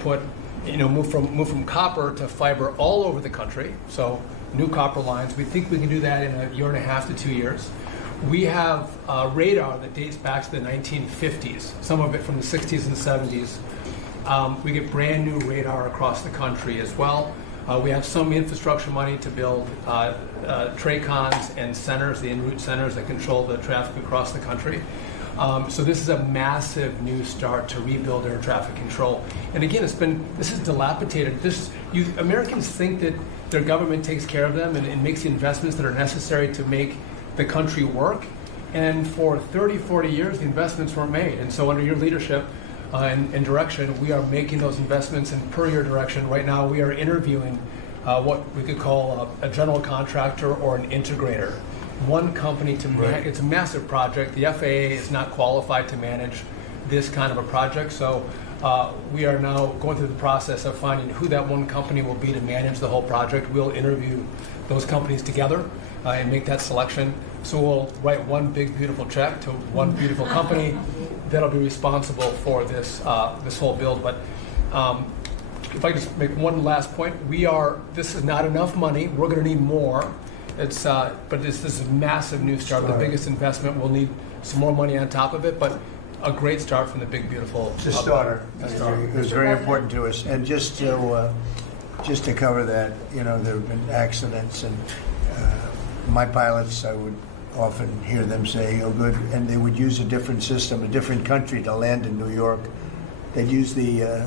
move from copper to fiber all over the country. So new copper lines. We think we can do that in 1.5 to 2 years. We have radar that dates back to the 1950s, some of it from the 60s and 70s. We get brand new radar across the country as well. We have some infrastructure money to build TRACONs and centers, the en route centers that control the traffic across the country. So this is a massive new start to rebuild air traffic control. And again, this is dilapidated. Americans think that their government takes care of them and makes the investments that are necessary to make the country work. And for 30, 40 years, the investments weren't made. And so under your leadership and direction, we are making those investments. And per your direction, right now we are interviewing what we could call a general contractor or an integrator. One company to manage. It's a massive project. The FAA is not qualified to manage this kind of a project. So we are now going through the process of finding who that one company will be to manage the whole project. We'll interview those companies together and make that selection. So we'll write one big, beautiful check to one beautiful company that'll be responsible for this whole build. But if I just make one last point, this is not enough money. We're going to need more. But this is a massive new start. The biggest investment. We'll need some more money on top of it, but a great start from the big, beautiful. It's a starter. It was very important to us. And just to cover that, there have been accidents, and my pilots, I would often hear them say, "Oh, good," and they would use a different system, a different country to land in New York. They'd use the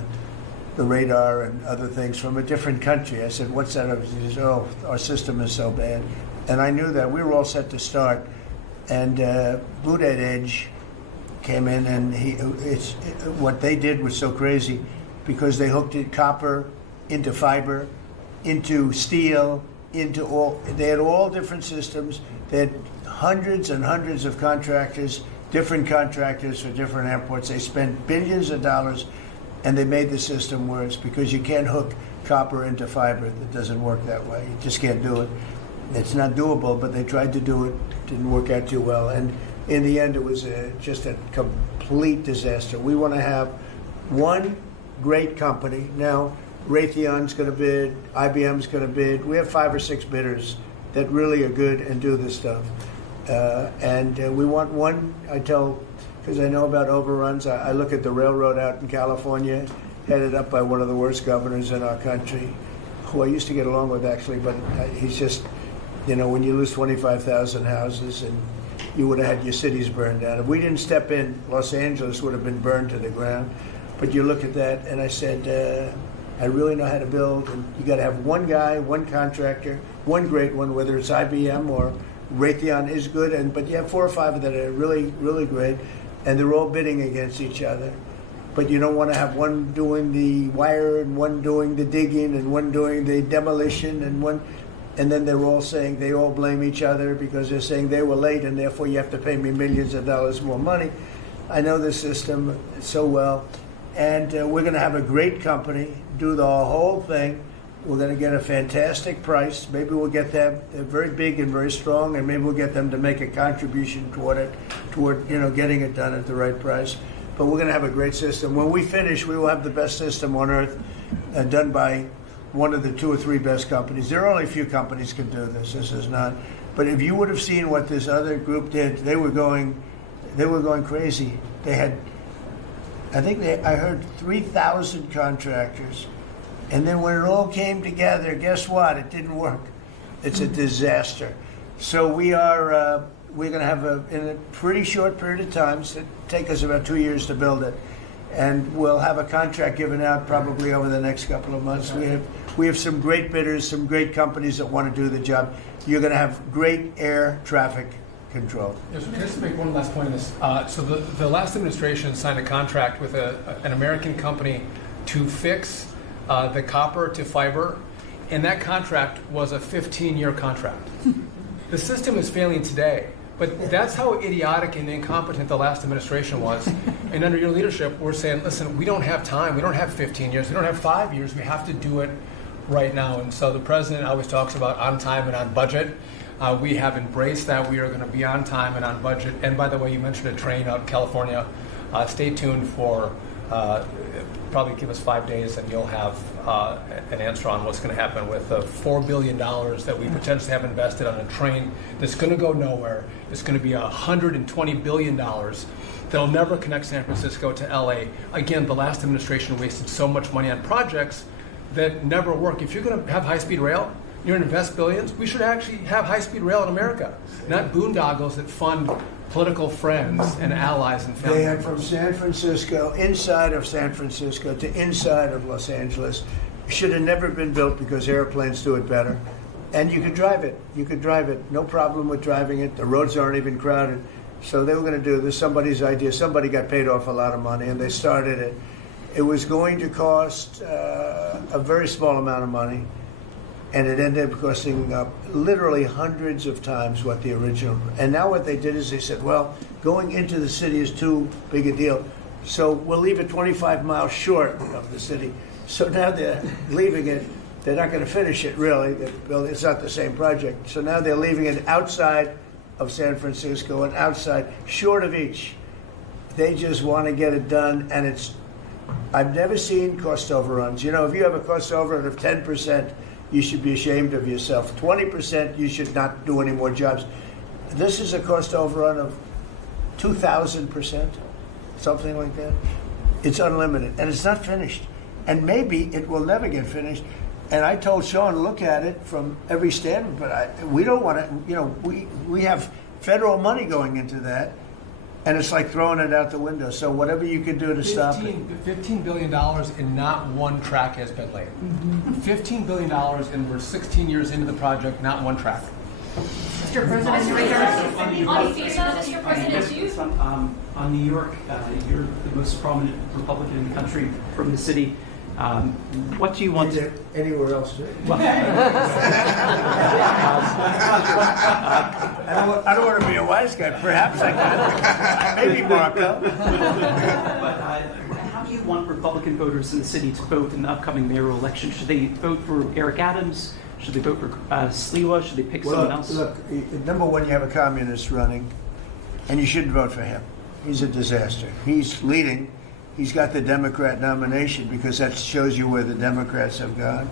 radar and other things from a different country. I said, "What's that?" He says, "Oh, our system is so bad." And I knew that. We were all set to start. And Blue Edge came in, and what they did was so crazy because they hooked it copper into fiber, into steel, they had all different systems. They had hundreds and hundreds of contractors, different contractors for different airports. They spent billions of dollars, and they made the system worse because you can't hook copper into fiber. It doesn't work that way. You just can't do it. It's not doable, but they tried to do it. Didn't work out too well. And in the end, it was just a complete disaster. We want to have one great company. Now, Raytheon's going to bid, IBM's going to bid. We have 5 or 6 bidders that really are good and do this stuff. And we want one, because I know about overruns. I look at the railroad out in California, headed up by one of the worst governors in our country, who I used to get along with, actually, but he's just, when you lose 25,000 houses and you would have had your cities burned down. If we didn't step in, Los Angeles would have been burned to the ground. But you look at that, and I said, I really know how to build, and you got to have one guy, one contractor, one great one, whether it's IBM or Raytheon is good, but you have 4 or 5 that are really, really great, and they're all bidding against each other. But you don't want to have one doing the wire and one doing the digging and one doing the demolition and then they're all saying they all blame each other because they're saying they were late and therefore you have to pay me millions of dollars more money. I know the system so well. And we're going to have a great company do the whole thing. We're going to get a fantastic price. Maybe we'll get them. They're very big and very strong, and maybe we'll get them to make a contribution toward getting it done at the right price. But we're going to have a great system. When we finish, we will have the best system on earth, done by one of the 2 or 3 best companies. There are only a few companies can do this. This is not. But if you would have seen what this other group did, they were going crazy. They had, I heard 3,000 contractors. And then when it all came together, guess what? It didn't work. It's a disaster. So we're going to have in a pretty short period of time, so it'll take us about 2 years to build it. And we'll have a contract given out probably over the next couple of months. We have some great bidders, some great companies that want to do the job. You're going to have great air traffic control. Yes, can I just make one last point on this? So the last administration signed a contract with an American company to fix the copper to fiber, and that contract was a 15-year contract. The system is failing today, but that's how idiotic and incompetent the last administration was. And under your leadership, we're saying, listen, we don't have time. We don't have 15 years. We don't have 5 years. We have to do it right now. And so the president always talks about on time and on budget. We have embraced that. We are going to be on time and on budget. And by the way, you mentioned a train out in California. Stay tuned for probably give us 5 days and you'll have an answer on what's going to happen with the $4 billion that we potentially have invested on a train that's going to go nowhere. It's going to be $120 billion that'll never connect San Francisco to LA. Again, the last administration wasted so much money on projects that never work. If you're going to have high-speed rail, you're going to invest billions, we should actually have high-speed rail in America, not boondoggles that fund political friends and allies and family. They had from San Francisco, inside of San Francisco to inside of Los Angeles. Should have never been built because airplanes do it better. And you could drive it. You could drive it. No problem with driving it. The roads aren't even crowded. So they were going to do this. Somebody's idea. Somebody got paid off a lot of money and they started it. It was going to cost a very small amount of money. And it ended up costing literally hundreds of times what the original. And now what they did is they said, well, going into the city is too big a deal. So we'll leave it 25 miles short of the city. So now they're leaving it. They're not going to finish it, really. It's not the same project. So now they're leaving it outside of San Francisco and outside, short of each. They just want to get it done. And I've never seen cost overruns. You know, if you have a cost overrun of 10%, you should be ashamed of yourself. 20%, you should not do any more jobs. This is a cost overrun of 2,000%, something like that. It's unlimited, and it's not finished. And maybe it will never get finished. And I told Sean, look at it from every standpoint, but we don't want to, you know, we have federal money going into that, and it's like throwing it out the window. So whatever you can do to stop it. $15 billion and not one track has been laid. $15 billion and we're 16 years into the project, not one track. Mr. President, on FEMA, Mr. President, on New York, you're the most prominent Republican in the country from the city. What do you want to... Anywhere else? Well, I don't want to be a wise guy. Perhaps I can. Maybe Marco. But how do you want Republican voters in the city to vote in the upcoming mayoral election? Should they vote for Eric Adams? Should they vote for Sliwa? Should they pick someone else? Look, number one, you have a communist running, and you shouldn't vote for him. He's a disaster. He's leading. He's got the Democrat nomination because that shows you where the Democrats have gone.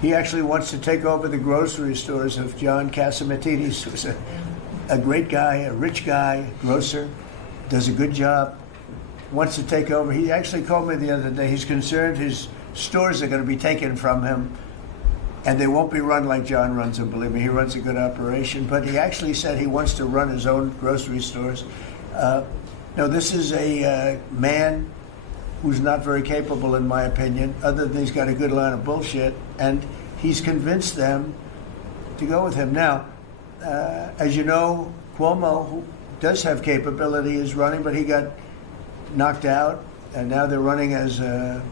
He actually wants to take over the grocery stores of John Catsimatidis, who's a great guy, a rich guy, grocer, does a good job, wants to take over. He actually called me the other day. He's concerned his stores are going to be taken from him, and they won't be run like John runs them. Believe me, he runs a good operation. But he actually said he wants to run his own grocery stores. No, this is a man who's not very capable, in my opinion, other than he's got a good line of bullshit, and he's convinced them to go with him. Now, as you know, Cuomo, who does have capability, is running, but he got knocked out, and now they're running as you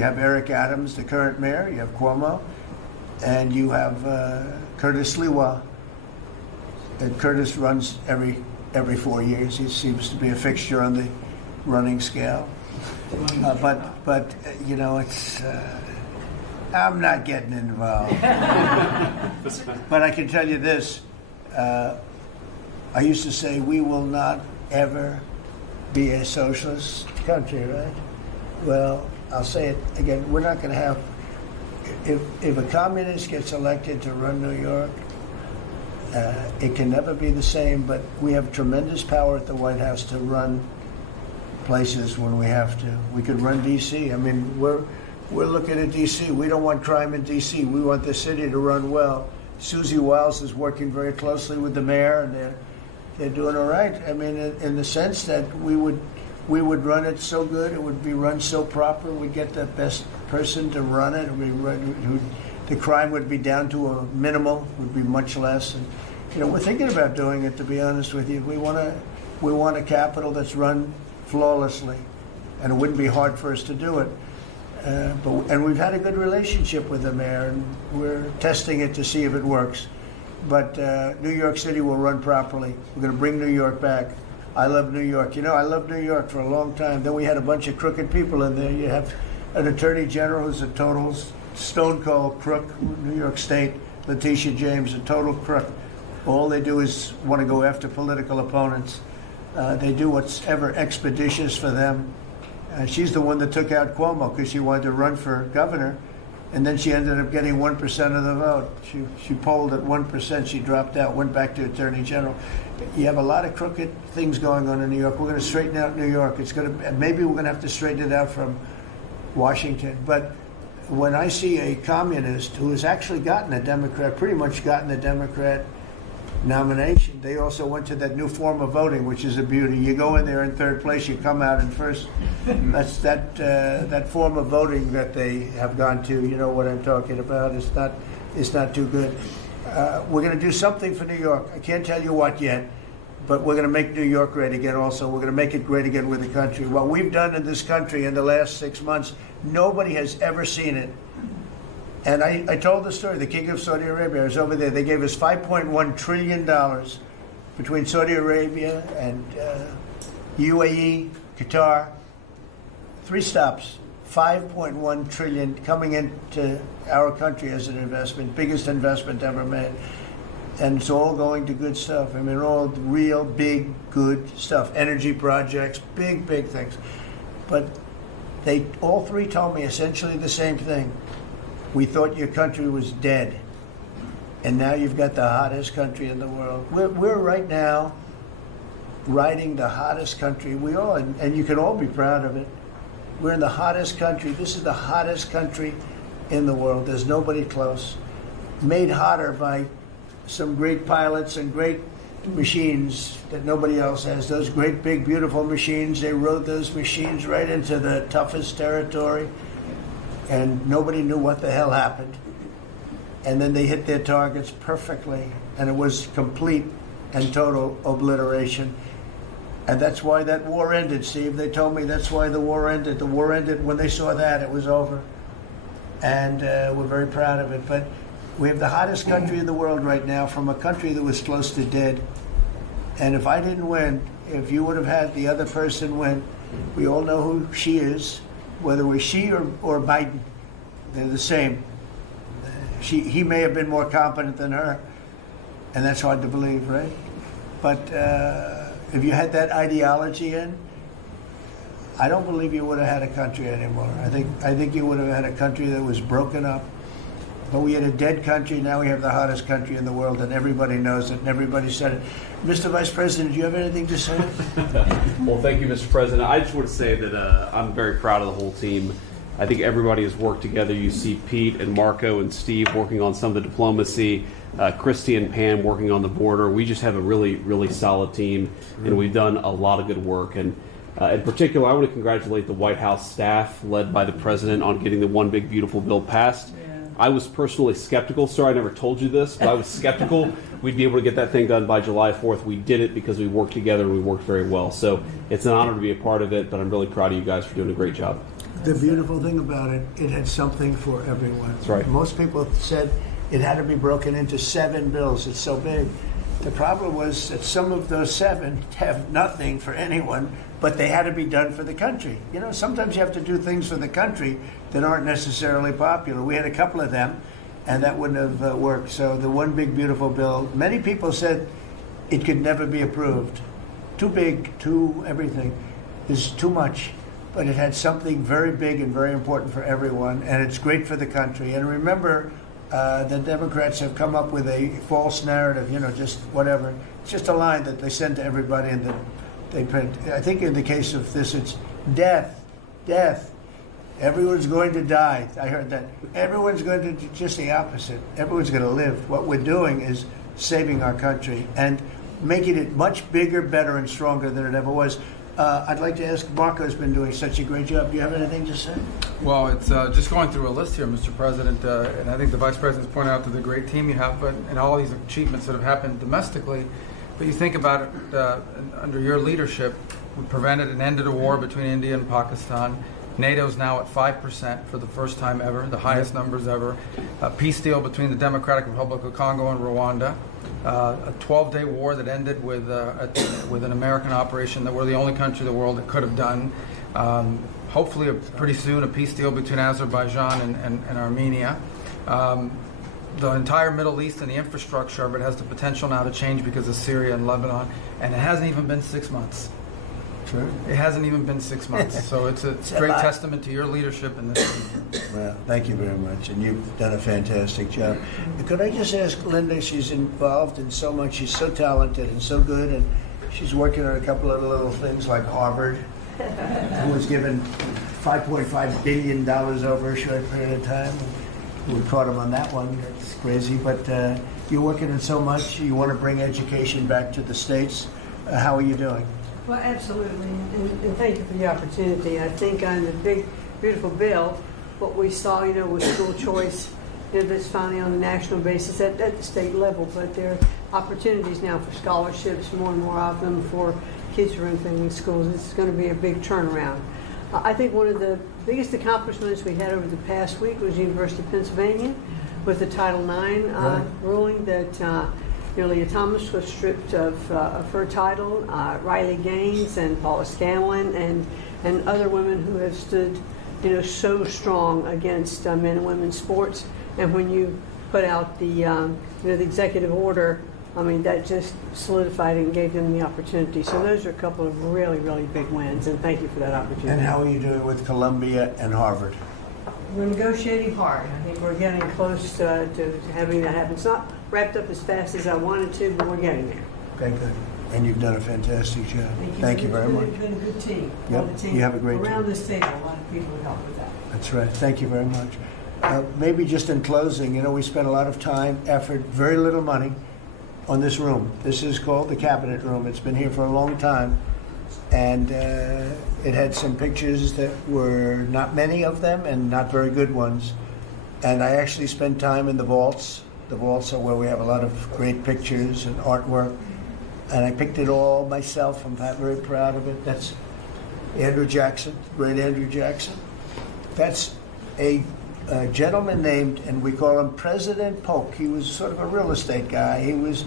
have Eric Adams, the current mayor, you have Cuomo, and you have Curtis Sliwa. And Curtis runs every 4 years. He seems to be a fixture on the running scale. But you know, it's I'm not getting involved. But I can tell you this: I used to say we will not ever be a socialist country, right? Well, I'll say it again: we're not going to have. if a communist gets elected to run New York, it can never be the same, but we have tremendous power at the White House to run places when we have to. We could run D.C. I mean, we're looking at D.C. We don't want crime in D.C. We want the city to run well. Susie Wiles is working very closely with the mayor, and they're doing all right. I mean, in the sense that we would run it so good, it would be run so proper, we'd get the best person to run it. The crime would be down to a minimal, would be much less. And, you know, we're thinking about doing it, to be honest with you. We want a capital that's run flawlessly, and it wouldn't be hard for us to do it. And we've had a good relationship with the mayor, and we're testing it to see if it works. But New York City will run properly. We're going to bring New York back. I love New York. You know, I loved New York for a long time. Then we had a bunch of crooked people in there. You have an attorney general who's a total stone cold crook, New York State, Letitia James, a total crook. All they do is want to go after political opponents. They do what's ever expeditious for them. She's the one that took out Cuomo because she wanted to run for governor, and then she ended up getting 1% of the vote. She polled at 1%. She dropped out, went back to attorney general. You have a lot of crooked things going on in New York. We're going to straighten out New York. Maybe we're going to have to straighten it out from Washington. But when I see a communist who has actually gotten a Democrat, pretty much gotten the Democrat nomination, they also went to that new form of voting, which is a beauty. You go in there in third place, you come out in first. That's that form of voting that they have gone to. You know what I'm talking about. It's not too good. We're going to do something for New York. I can't tell you what yet, but we're going to make New York great again also. We're going to make it great again with the country. What we've done in this country in the last 6 months, nobody has ever seen it. And I told the story, the King of Saudi Arabia, I was over there. They gave us $5.1 trillion between Saudi Arabia and UAE, Qatar. 3 stops, $5.1 trillion coming into our country as an investment, biggest investment ever made. And it's all going to good stuff. I mean, all real, big, good stuff. Energy projects, big, big things. But they all 3 told me essentially the same thing. We thought your country was dead, and now you've got the hottest country in the world. We're right now riding the hottest country. We are, and you can all be proud of it. We're in the hottest country. This is the hottest country in the world. There's nobody close. Made hotter by some great pilots and great machines that nobody else has. Those great, big, beautiful machines, they rode those machines right into the toughest territory. And nobody knew what the hell happened. And then they hit their targets perfectly, and it was complete and total obliteration. And that's why that war ended, Steve. They told me that's why the war ended. The war ended when they saw that, it was over. And we're very proud of it. But we have the hottest country in the world right now, from a country that was close to dead. And if I didn't win, if you would have had the other person win, we all know who she is. Whether it was she or Biden, they're the same. He may have been more competent than her, and that's hard to believe, right? But if you had that ideology in, I don't believe you would have had a country anymore. I think you would have had a country that was broken up. But we had a dead country. Now we have the hottest country in the world, and everybody knows it, and everybody said it. Mr. Vice President, do you have anything to say? Well, thank you, Mr. President. I just want to say that I'm very proud of the whole team. I think everybody has worked together. You see Pete and Marco and Steve working on some of the diplomacy, Christy and Pam working on the border. We just have a really, really solid team, and we've done a lot of good work. And in particular, I want to congratulate the White House staff, led by the President, on getting the One Big Beautiful Bill passed. I was personally skeptical. Sorry, I never told you this, but I was skeptical we'd be able to get that thing done by July 4th. We did it because we worked together and we worked very well. So it's an honor to be a part of it, but I'm really proud of you guys for doing a great job. The beautiful thing about it, it had something for everyone. That's right. Most people said it had to be broken into 7 bills. It's so big. The problem was that some of those 7 have nothing for anyone, but they had to be done for the country. You know, sometimes you have to do things for the country that aren't necessarily popular. We had a couple of them, and that wouldn't have worked. So the One Big Beautiful Bill, many people said it could never be approved. Too big, too everything. There's too much. but it had something very big and very important for everyone, and it's great for the country. And remember, the Democrats have come up with a false narrative, just whatever. It's just a line that they send to everybody, and that they print. I think in the case of this, it's death, death. Everyone's going to die. I heard that. Everyone's going to do just the opposite. Everyone's going to live. What we're doing is saving our country and making it much bigger, better, and stronger than it ever was. I'd like to ask, Marco's been doing such a great job. Do you have anything to say? Well, it's just going through a list here, Mr. President, and I think the Vice President's pointed out to the great team you have, and all these achievements that have happened domestically. But you think about it, under your leadership, we prevented and ended a war between India and Pakistan. NATO's now at 5% for the first time ever, the highest numbers ever. A peace deal between the Democratic Republic of Congo and Rwanda. A 12-day war that ended with an American operation that we're the only country in the world that could have done. Hopefully, pretty soon, a peace deal between Azerbaijan and Armenia. The entire Middle East and the infrastructure of it has the potential now to change because of Syria and Lebanon, and it hasn't even been 6 months. True. It hasn't even been 6 months, so it's a great testament to your leadership in this. Well, thank you very much, and you've done a fantastic job. Could I just ask Linda, she's involved in so much, she's so talented and so good, and she's working on a couple of little things like Harvard, who was given $5.5 billion over a short period of time. We caught him on that one, that's crazy, but you're working on so much, you want to bring education back to the States. How are you doing? Well, absolutely, and thank you for the opportunity. I think on the big, beautiful bill, what we saw, was school choice, that's finally on a national basis at the state level, but there are opportunities now for scholarships, more and more of them for kids who are in family schools. It's going to be a big turnaround. I think one of the biggest accomplishments we had over the past week was University of Pennsylvania with the Title IX ruling that Leah Thomas was stripped of her title. Riley Gaines and Paula Scanlon and other women who have stood, so strong against men and women's sports. And when you put out the executive order, that just solidified it and gave them the opportunity. So those are a couple of really, really big wins, and thank you for that opportunity. And how are you doing with Columbia and Harvard? We're negotiating hard. I think we're getting close to having that happen. It's not wrapped up as fast as I wanted to, but we're getting there. Okay, good. And you've done a fantastic job. Thank you very much. You've been a good team. Yep, team you have a great team. Around this table, a lot of people have helped with that. That's right. Thank you very much. Maybe just in closing, we spent a lot of time, effort, very little money on this room. This is called the Cabinet Room. It's been here for a long time. And it had some pictures that were not many of them and not very good ones. And I actually spent time in the vaults. The vaults are where we have a lot of great pictures and artwork. And I picked it all myself. I'm very proud of it. That's Andrew Jackson, great Andrew Jackson. That's a gentleman named, and we call him President Polk. He was sort of a real estate guy. He was,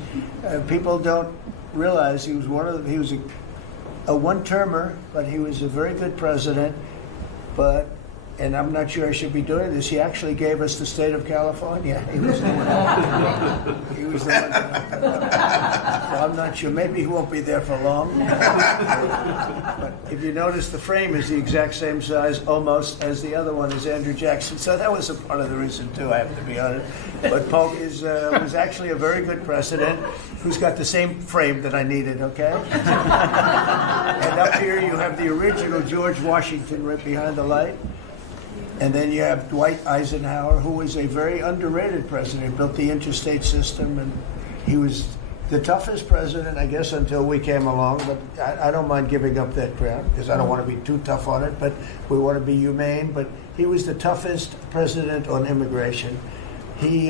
people don't realize he was he was a one-termer, but he was a very good president. And I'm not sure I should be doing this, he actually gave us the state of California. He was the one. He was the one. So I'm not sure. Maybe he won't be there for long. But if you notice, the frame is the exact same size, almost, as the other one is Andrew Jackson. So that was a part of the reason, too, I have to be honest. But Polk was actually a very good president who's got the same frame that I needed, okay? And up here you have the original George Washington right behind the light. And then you have Dwight Eisenhower, who was a very underrated president, built the interstate system, and he was the toughest president, I guess, until we came along. But I don't mind giving up that crown, because I don't want to be too tough on it, but we want to be humane. But he was the toughest president on immigration. He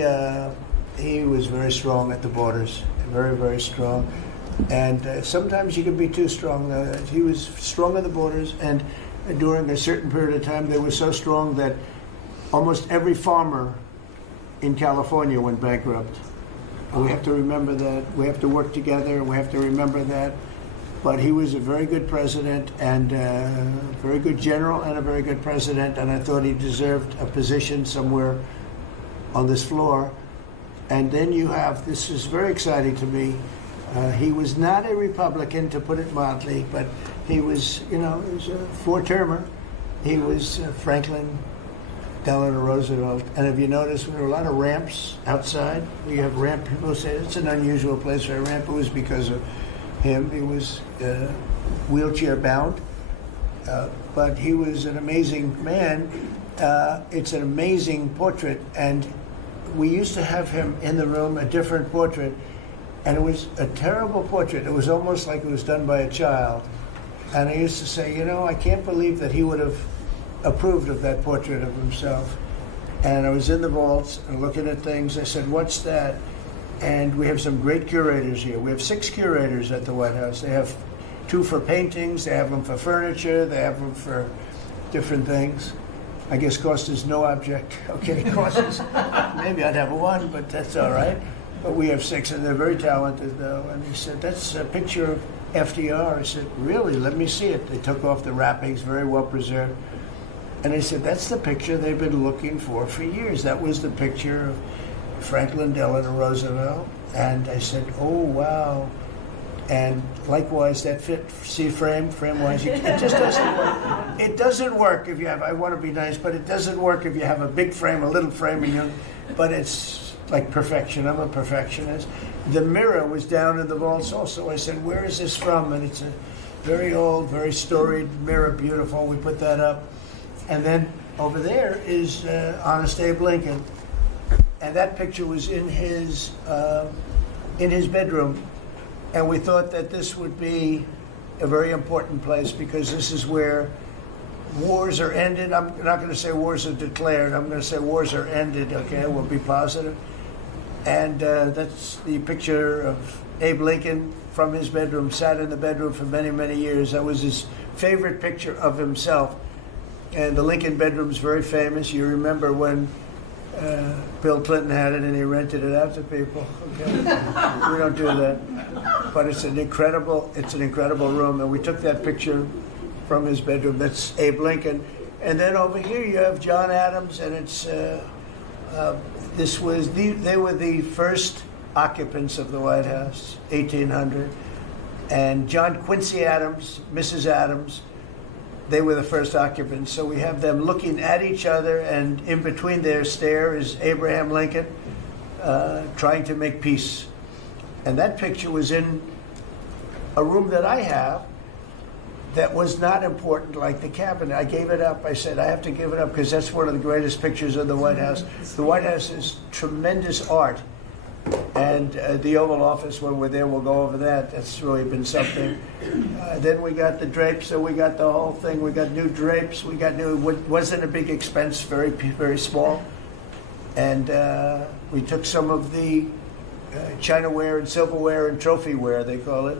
was very strong at the borders, very, very strong. And sometimes you can be too strong. He was strong at the borders, and during a certain period of time, they were so strong that almost every farmer in California went bankrupt. And we have to remember that. We have to work together, and we have to remember that. But he was a very good president, and a very good general, and a very good president, and I thought he deserved a position somewhere on this floor. And then you have, this is very exciting to me, he was not a Republican, to put it mildly, but he was, he was a four-termer, He was Franklin Delano Roosevelt. And if you notice, there were a lot of ramps outside. We have ramp. People say it's an unusual place for a ramp. It was because of him. He was wheelchair bound, but he was an amazing man. It's an amazing portrait, and we used to have him in the room, a different portrait, and it was a terrible portrait. It was almost like it was done by a child. And I used to say, you know, I can't believe that he would have approved of that portrait of himself. And I was in the vaults and looking at things. I said, what's that? And we have some great curators here. We have 6 curators at the White House. They have 2 for paintings, they have them for furniture, they have them for different things. I guess cost is no object. Okay, cost is, maybe I'd have 1, but that's all right. But we have 6, and they're very talented, though. And he said, that's a picture of FDR. I said, really? Let me see it. They took off the wrappings, very well preserved. And I said, that's the picture they've been looking for years. That was the picture of Franklin Delano Roosevelt. And I said, oh, wow. And likewise, that fit, see frame-wise, it just doesn't work. It doesn't work if you have, I want to be nice, but it doesn't work if you have a big frame, a little frame, but it's like perfection. I'm a perfectionist. The mirror was down in the vaults also. I said, where is this from? And it's a very old, very storied mirror, beautiful. We put that up. And then over there is Honest Abe Lincoln. And that picture was in his bedroom. And we thought that this would be a very important place because this is where wars are ended. I'm not going to say wars are declared. I'm going to say wars are ended, okay? We'll be positive. And that's the picture of Abe Lincoln from his bedroom, sat in the bedroom for many, many years. That was his favorite picture of himself. And the Lincoln bedroom's very famous. You remember when Bill Clinton had it and he rented it out to people. Okay. We don't do that. But it's an incredible room. And we took that picture from his bedroom. That's Abe Lincoln. And then over here you have John Adams, and it's they were the first occupants of the White House, 1800. And John Quincy Adams, Mrs. Adams, they were the first occupants. So we have them looking at each other, and in between their stare is Abraham Lincoln trying to make peace. And that picture was in a room that I have that was not important like the cabinet. I gave it up. I said, I have to give it up because that's one of the greatest pictures of the White House. The White House is tremendous art. And the Oval Office, when we're there, we'll go over that. That's really been something. Then we got the drapes, so we got the whole thing. We got new drapes. We got new, wasn't a big expense, very, very small. And we took some of the chinaware and silverware and trophyware, they call it,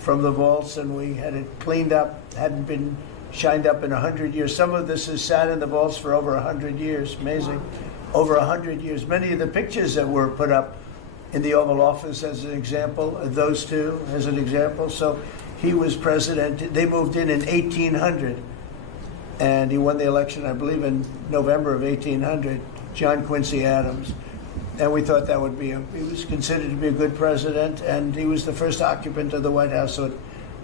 from the vaults, and we had it cleaned up. Hadn't been shined up in 100 years. Some of this has sat in the vaults for over 100 years. Amazing. Over 100 years. Many of the pictures that were put up in the Oval Office, as an example, those two as an example. So he was president. They moved in 1800, and he won the election, I believe, in November of 1800, John Quincy Adams. And we thought that would be, he was considered to be a good president, and he was the first occupant of the White House, so it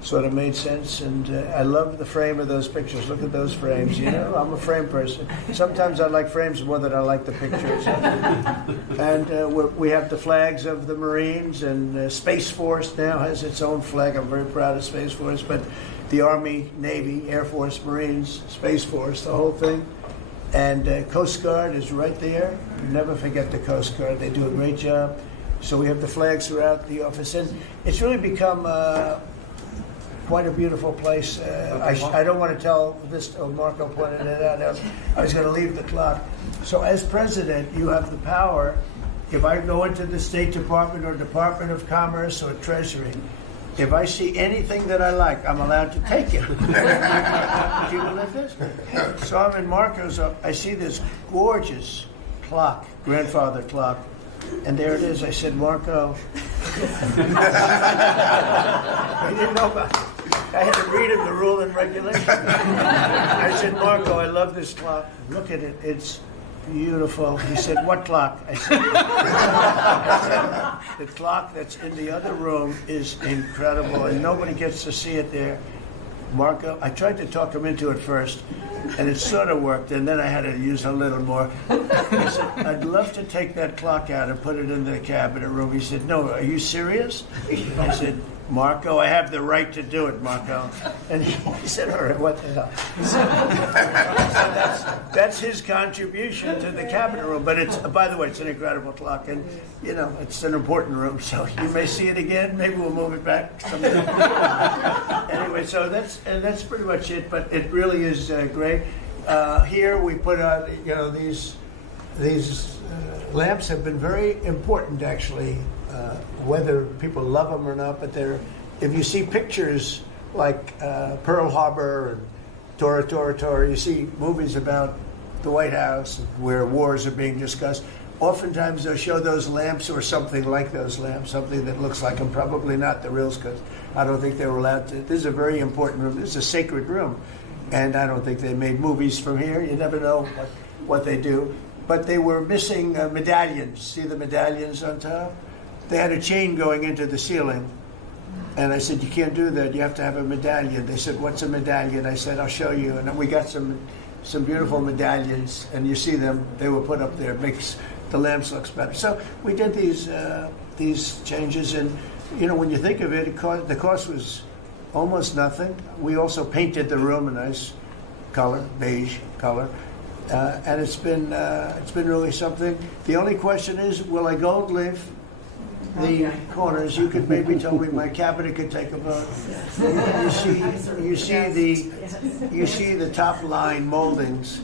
sort of made sense. And I love the frame of those pictures. Look at those frames, you know? I'm a frame person. Sometimes I like frames more than I like the pictures. And we have the flags of the Marines, and Space Force now has its own flag. I'm very proud of Space Force, but the Army, Navy, Air Force, Marines, Space Force, the whole thing. And Coast Guard is right there. Never forget the Coast Guard. They do a great job. So we have the flags throughout the office. And it's really become quite a beautiful place. I don't want to tell this, Marco pointed it out. I was going to leave the clock. So as president, you have the power. If I go into the State Department or Department of Commerce or Treasury, if I see anything that I like, I'm allowed to take it. Do you believe this? So I'm in Marco's. I see this gorgeous clock, grandfather clock, and there it is. I said, Marco. I didn't know about it. I had to read him the rule and regulation. I said, Marco, I love this clock. Look at it. It's beautiful. He said, what clock? I said, the clock that's in the other room is incredible, and nobody gets to see it there. Marco, I tried to talk him into it first, and it sort of worked, and then I had to use a little more. I said, I'd love to take that clock out and put it in the cabinet room. He said, no, are you serious? I said, Marco, I have the right to do it, Marco. And he said, all right, what the hell? So that's his contribution to the cabinet room. But it's, by the way, it's an incredible clock, and you know, it's an important room. So you may see it again. Maybe we'll move it back someday. Anyway, so that's pretty much it. But it really is great. Here we put out, you know, these lamps have been very important, actually. Whether people love them or not, but if you see pictures like Pearl Harbor and Tora Tora Tora, you see movies about the White House where wars are being discussed, oftentimes they'll show those lamps or something like those lamps, something that looks like them, probably not the reals, because I don't think they were allowed to. This is a very important room. This is a sacred room, and I don't think they made movies from here. You never know what they do. But they were missing medallions. See the medallions on top? They had a chain going into the ceiling, and I said, you can't do that, you have to have a medallion. They said, what's a medallion? I said, I'll show you. And we got some beautiful medallions, and you see them, they were put up there. It makes the lamps look better. So we did these changes, and you know, when you think of it, the cost was almost nothing. We also painted the room a nice color, beige color. And it's been really something. The only question is, will I gold leaf the corners? You could maybe tell me my cabinet could take a vote. You see the top line moldings,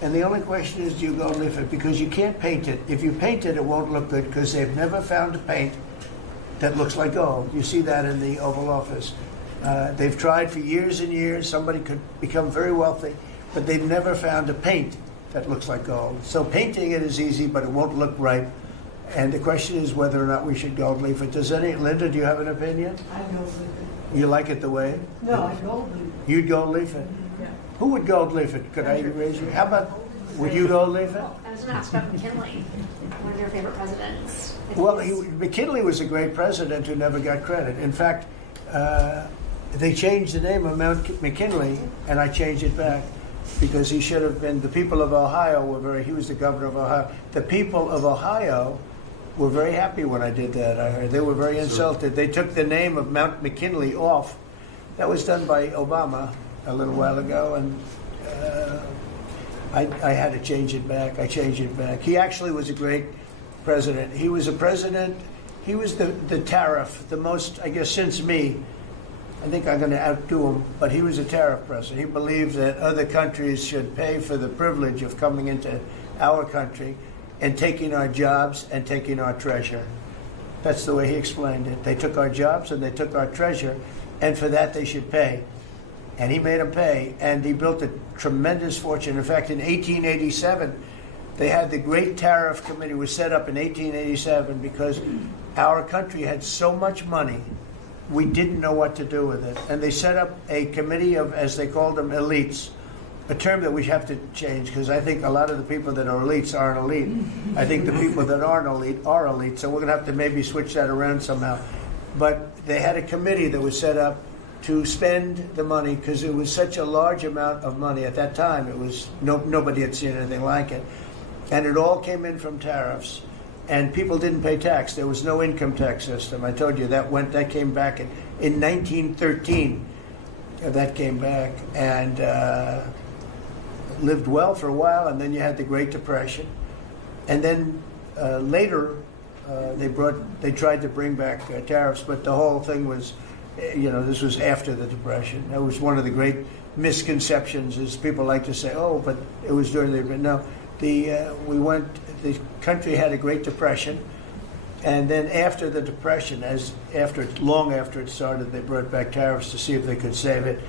and the only question is, do you gold leaf it? Because you can't paint it. If you paint it, it won't look good because they've never found a paint that looks like gold. You see that in the Oval Office. They've tried for years and years. Somebody could become very wealthy, but they've never found a paint that looks like gold. So painting it is easy, but it won't look right. And the question is whether or not we should gold leaf it. Linda, do you have an opinion? I gold leaf it. You like it the way? No, I gold leaf it. You'd gold leaf it? Yeah. Who would gold leaf it? Could I raise you? How about, would you gold leaf it? I was going to ask about McKinley, one of your favorite presidents. Well, McKinley was a great president who never got credit. In fact, they changed the name of Mount McKinley, and I changed it back because he should have been. The people of Ohio he was the governor of Ohio. The people of Ohio were very happy when I did that. I heard they were very insulted. They took the name of Mount McKinley off. That was done by Obama a little while ago, and I had to change it back. I changed it back. He actually was a great president. He was a president. He was the tariff, the most, I guess, since me. I think I'm going to outdo him, but he was a tariff president. He believed that other countries should pay for the privilege of coming into our country and taking our jobs and taking our treasure. That's the way he explained it. They took our jobs and they took our treasure, and for that they should pay. And he made them pay, and he built a tremendous fortune. In fact, in 1887, they had the Great Tariff Committee was set up in 1887 because our country had so much money, we didn't know what to do with it. And they set up a committee of, as they called them, elites, a term that we have to change because I think a lot of the people that are elites aren't elite. I think the people that aren't elite are elite, so we're going to have to maybe switch that around somehow. But they had a committee that was set up to spend the money because it was such a large amount of money. At that time, it was nobody had seen anything like it. And it all came in from tariffs. And people didn't pay tax. There was no income tax system. I told you that came back in 1913. That came back and lived well for a while. And then you had the Great Depression. And then later they tried to bring back tariffs, but the whole thing was, this was after the Depression. That was one of the great misconceptions. Is people like to say, "Oh, but it was during the." No. The country had a Great Depression, and then after the Depression, long after it started, they brought back tariffs to see if they could save it,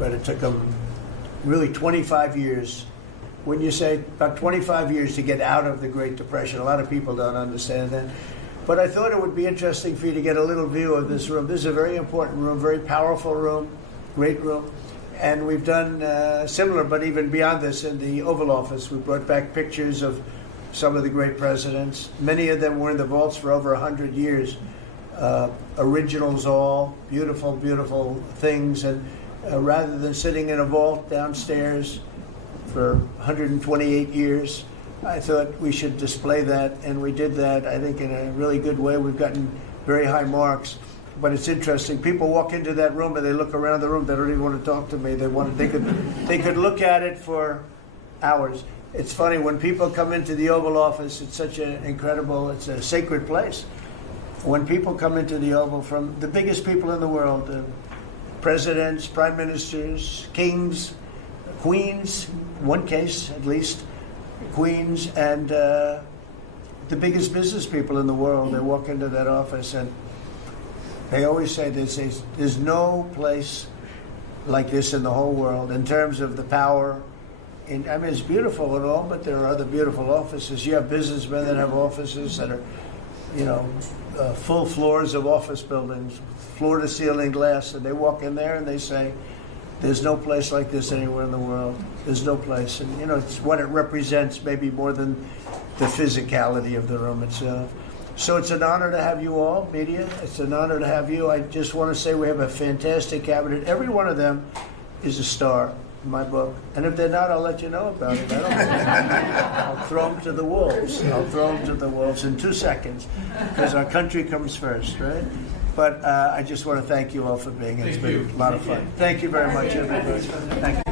but it took them really 25 years. When you say about 25 years to get out of the Great Depression, a lot of people don't understand that. But I thought it would be interesting for you to get a little view of this room. This is a very important room, very powerful room, great room. And we've done similar, but even beyond this, in the Oval Office. We brought back pictures of some of the great presidents. Many of them were in the vaults for over 100 years. Originals all, beautiful, beautiful things. And rather than sitting in a vault downstairs for 128 years. I thought we should display that, and we did that, I think, in a really good way. We've gotten very high marks. But it's interesting. People walk into that room and they look around the room. They don't even want to talk to me. They could look at it for hours. It's funny when people come into the Oval Office. It's such an incredible. It's a sacred place. When people come into the Oval from the biggest people in the world, presidents, prime ministers, kings, queens, one case at least, queens, and the biggest business people in the world. They walk into that office and they always say there's no place like this in the whole world in terms of the power. I mean, it's beautiful and all, but there are other beautiful offices. You have businessmen that have offices that are, full floors of office buildings, floor-to-ceiling glass, and they walk in there and they say, there's no place like this anywhere in the world. There's no place. And, it's what it represents maybe more than the physicality of the room itself. So it's an honor to have you all, media. It's an honor to have you. I just want to say we have a fantastic cabinet. Every one of them is a star in my book. And if they're not, I'll let you know about it. I'll throw them to the wolves. I'll throw them to the wolves in 2 seconds because our country comes first, right? But I just want to thank you all for being here. It's been a lot of fun. Thank you very much, everybody. Thank you.